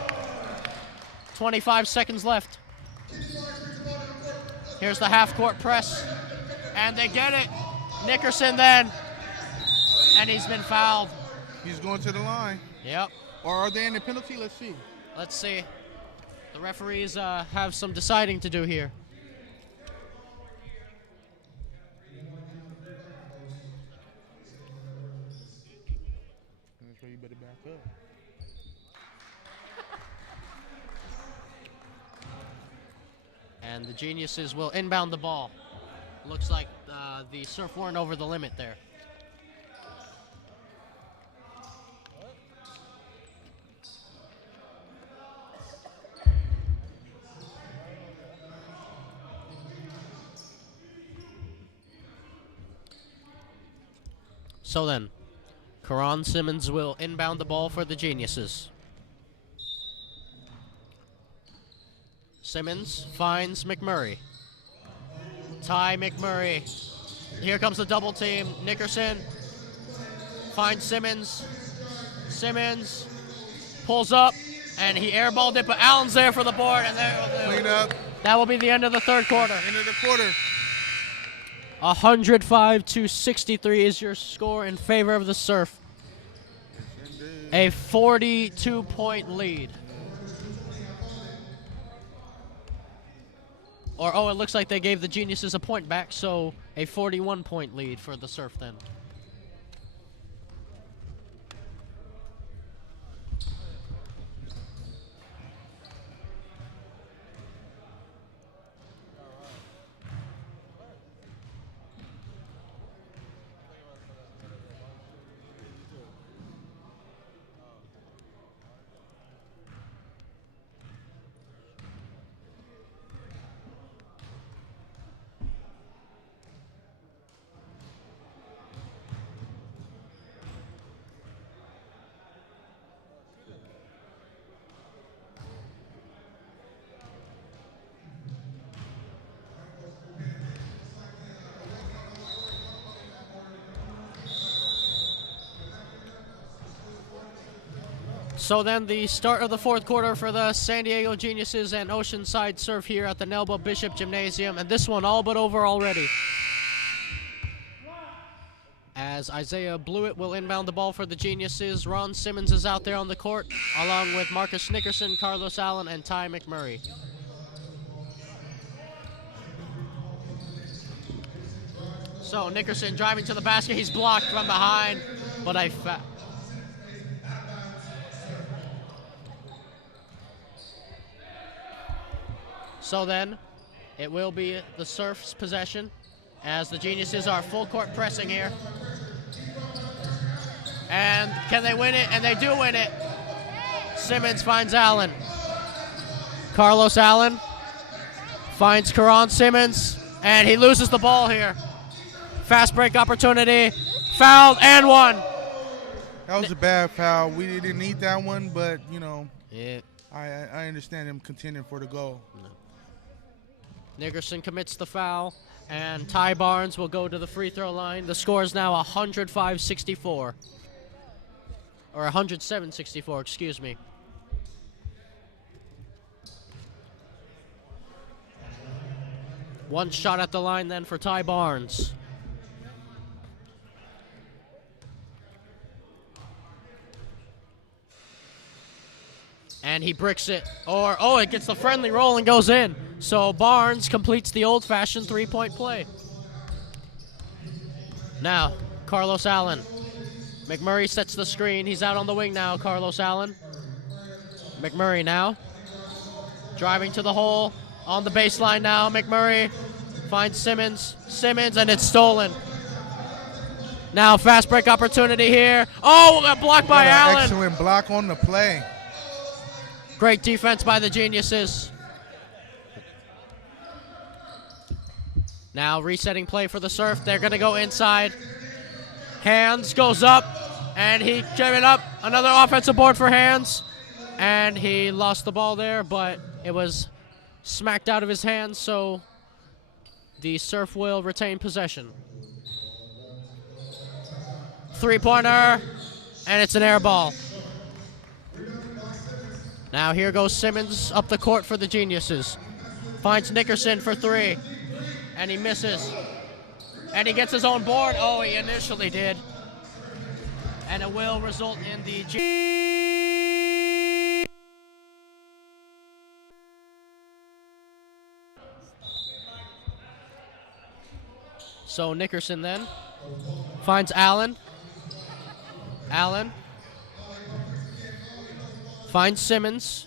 25 seconds left. Here's the half-court press, and they get it. Nickerson then, and he's been fouled. He's going to the line. Yep. Or are they in the penalty? Let's see. Let's see. The referees have some deciding to do here. That's where you better back up. And the Geniuses will inbound the ball. Looks like the Surf weren't over the limit there. So then, Karan Simmons will inbound the ball for the Geniuses. Simmons finds McMurray. Ty McMurray. Here comes the double team. Nickerson finds Simmons. Simmons pulls up, and he airballed it, but Allen's there for the board, and there Clean up. that will be the end of the third quarter. End of the quarter. 105 to 63 is your score in favor of the Surf. A 42-point lead. Or, it looks like they gave the Geniuses a point back, so a 41-point lead for the Surf then. So then the start of the fourth quarter for the San Diego Geniuses and Oceanside Surf here at the Nelba Bishop Gymnasium, and this one all but over already. As Isaiah Blewett will inbound the ball for the Geniuses, Ron Simmons is out there on the court, along with Marcus Nickerson, Carlos Allen, and Ty McMurray. So Nickerson driving to the basket. He's blocked from behind, but So then, it will be the Surf's possession as the Geniuses are full court pressing here. And can they win it? And they do win it. Simmons finds Allen. Carlos Allen finds Karan Simmons, and he loses the ball here. Fast break opportunity, fouled, and one. That was a bad foul. We didn't need that one, but, you know, Yeah. I understand him contending for the goal. Nickerson commits the foul, and Ty Barnes will go to the free throw line. The score is now 105-64. Or 107-64, excuse me. One shot at the line then for Ty Barnes. And he bricks it. It gets the friendly roll and goes in. So Barnes completes the old-fashioned three-point play. Now, Carlos Allen. McMurray sets the screen. He's out on the wing now, Carlos Allen. McMurray now. Driving to the hole. On the baseline now, McMurray finds Simmons. Simmons, and it's stolen. Now, fast break opportunity here. Oh, a block by Allen. Excellent block on the play. Great defense by the Geniuses. Now, resetting play for the Surf. They're going to go inside. Hands goes up, and he gave it up. Another offensive board for Hands. And he lost the ball there, but it was smacked out of his hands, so the Surf will retain possession. Three-pointer, and it's an air ball. Now here goes Simmons up the court for the Geniuses. Finds Nickerson for three, and he misses. And he gets his own board. Oh, he initially did. And it will result in the So Nickerson then finds Allen. Allen finds Simmons.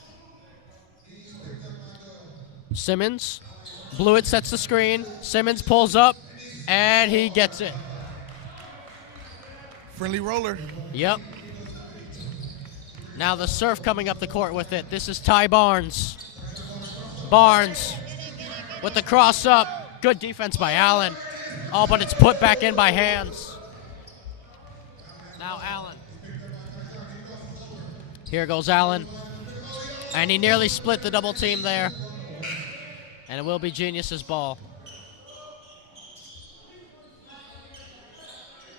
Simmons. Blewett sets the screen. Simmons pulls up, and he gets it. Friendly roller. Yep. Now the Surf coming up the court with it. This is Ty Barnes. Barnes with the cross up. Good defense by Allen. Oh, but it's put back in by Hands. Now Allen. Here goes Allen. And he nearly split the double team there. And it will be Genius's ball.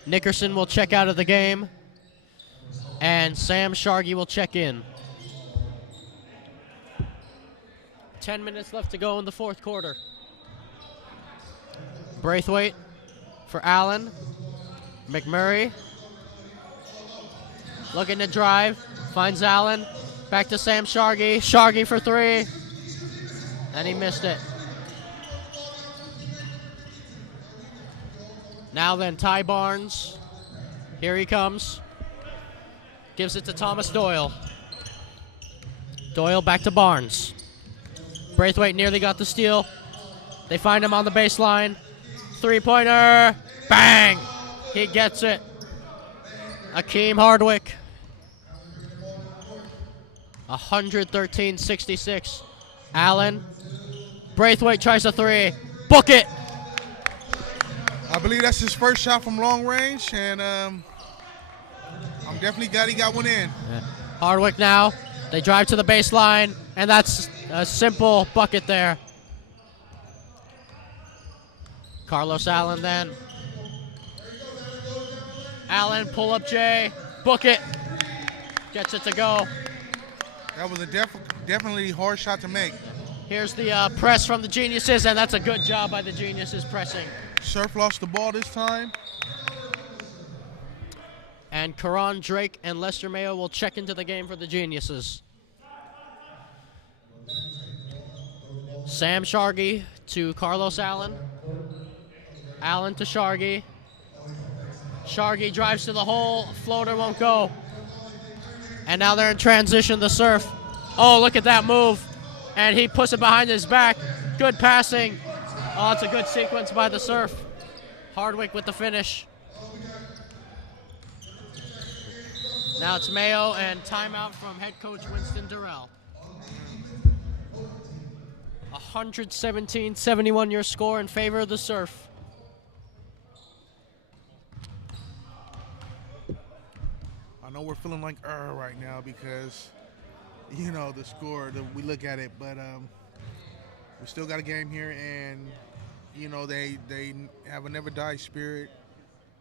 Nickerson will check out of the game. And Sam Shargy will check in. 10 minutes left to go in the fourth quarter. Braithwaite for Allen. McMurray looking to drive. Finds Allen. Back to Sam Shargy. Shargy for three. And he missed it. Now then, Ty Barnes. Here he comes. Gives it to Thomas Doyle. Doyle back to Barnes. Braithwaite nearly got the steal. They find him on the baseline. Three-pointer. Bang! He gets it. Akeem Hardwick. 113-66. Allen. Braithwaite tries a three. Book it! I believe that's his first shot from long range, and I'm definitely glad he got one in. Yeah. Hardwick now. They drive to the baseline, and that's a simple bucket there. Carlos Allen then. Allen, pull up Jay. Book it. Gets it to go. That was a definitely hard shot to make. Here's the press from the Geniuses, and that's a good job by the Geniuses pressing. Surf lost the ball this time. And Karan Drake and Lester Mayo will check into the game for the Geniuses. Sam Shargy to Carlos Allen. Allen to Shargy. Shargy drives to the hole. Floater won't go. And now they're in transition, the Surf. Oh, look at that move. And he puts it behind his back. Good passing. Oh, it's a good sequence by the Surf. Hardwick with the finish. Now it's Mayo and timeout from head coach Winston Durrell. 117-71 your score in favor of the Surf. I know we're feeling like right now because, you know, the score, we look at it, but we still got a game here, and, you know, they have a never die spirit.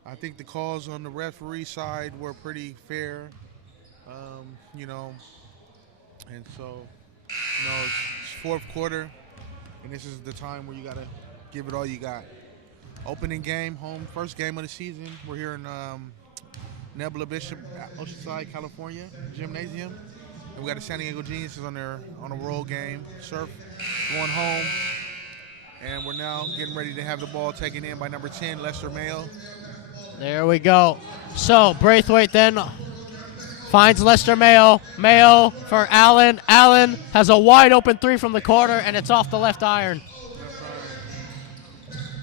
I think the calls on the referee side were pretty fair, you know, and so, you know, it's fourth quarter, and this is the time where you got to give it all you got. Opening game, first game of the season. We're here in Nebula Bishop, Oceanside, California, gymnasium. And we got the San Diego Geniuses on a road game. Surf going home, and we're now getting ready to have the ball taken in by number 10, Lester Mayo. There we go. So Braithwaite then finds Lester Mayo. Mayo for Allen. Allen has a wide open three from the corner, and it's off the left iron.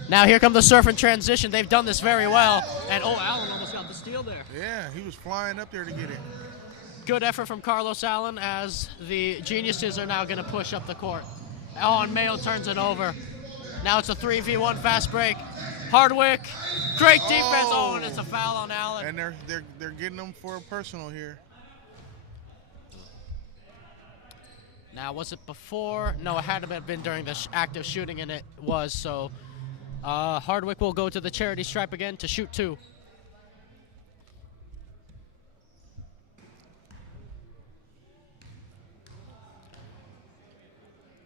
Now here come the Surf in transition. They've done this very well. And Allen almost got the steal there. Yeah, he was flying up there to get it. Good effort from Carlos Allen as the Geniuses are now going to push up the court. Oh, and Mayo turns it over. Now it's a 3v1 fast break. Hardwick, great defense. Oh, and it's a foul on Allen. And they're getting them for a personal here. Now, was it before? No, it had to have been during the active shooting, and it was. So Hardwick will go to the charity stripe again to shoot 2.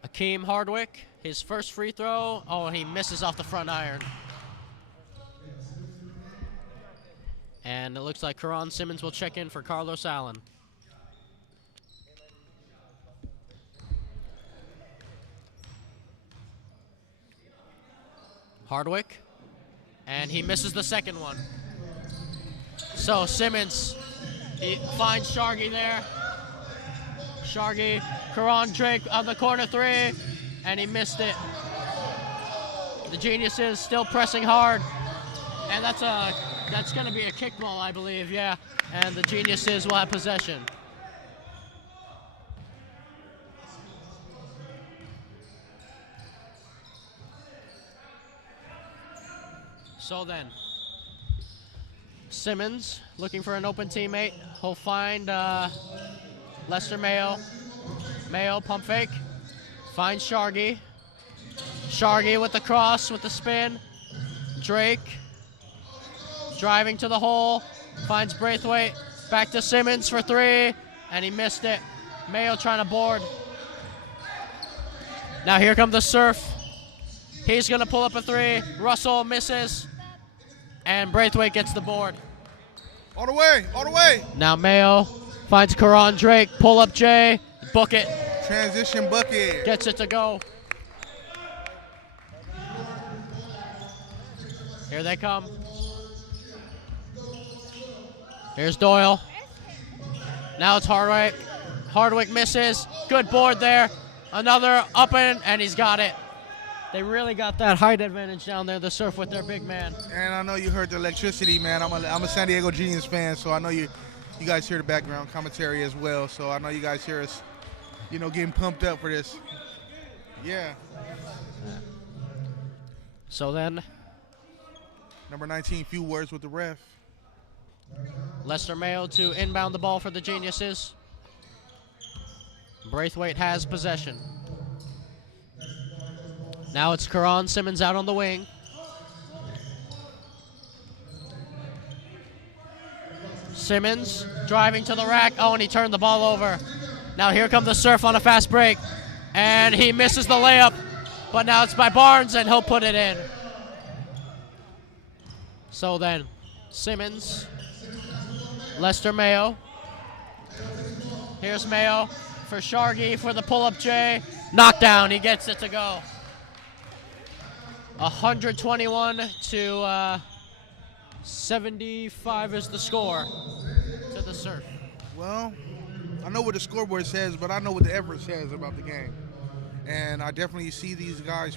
Akeem Hardwick, his first free throw. Oh, he misses off the front iron. And it looks like Karan Simmons will check in for Carlos Allen. Hardwick, and he misses the second one. So Simmons, he finds Shargy there. Shargy, Karan Drake on the corner 3, and he missed it. The Geniuses still pressing hard, and that's going to be a kickball, I believe, yeah. And the Geniuses will have possession. So then, Simmons looking for an open teammate. He'll find Lester Mayo. Mayo, pump fake. Finds Shargy. Shargy with the cross, with the spin. Drake driving to the hole. Finds Braithwaite. Back to Simmons for 3, and he missed it. Mayo trying to board. Now here come the Surf. He's going to pull up a 3. Russell misses. And Braithwaite gets the board. All the way, all the way. Now Mayo finds Karan Drake. Pull up Jay. Book it. Transition bucket. Gets it to go. Here they come. Here's Doyle. Now it's Hardwick. Hardwick misses. Good board there. Another up and he's got it. They really got that height advantage down there, the Surf, with their big man. And I know you heard the electricity, man. I'm a San Diego Genius fan, so I know you guys hear the background commentary as well. So I know you guys hear us, you know, getting pumped up for this. Yeah. So then, number 19, few words with the ref. Lester Mayo to inbound the ball for the Geniuses. Braithwaite has possession. Now it's Karan Simmons out on the wing. Simmons driving to the rack. Oh, and he turned the ball over. Now here comes the Surf on a fast break. And he misses the layup. But now it's by Barnes, and he'll put it in. So then, Simmons, Lester Mayo. Here's Mayo for Shargy for the pull-up J. Knockdown, he gets it to go. 121 to 75 is the score to the Surf. Well, I know what the scoreboard says, but I know what the effort says about the game. And I definitely see these guys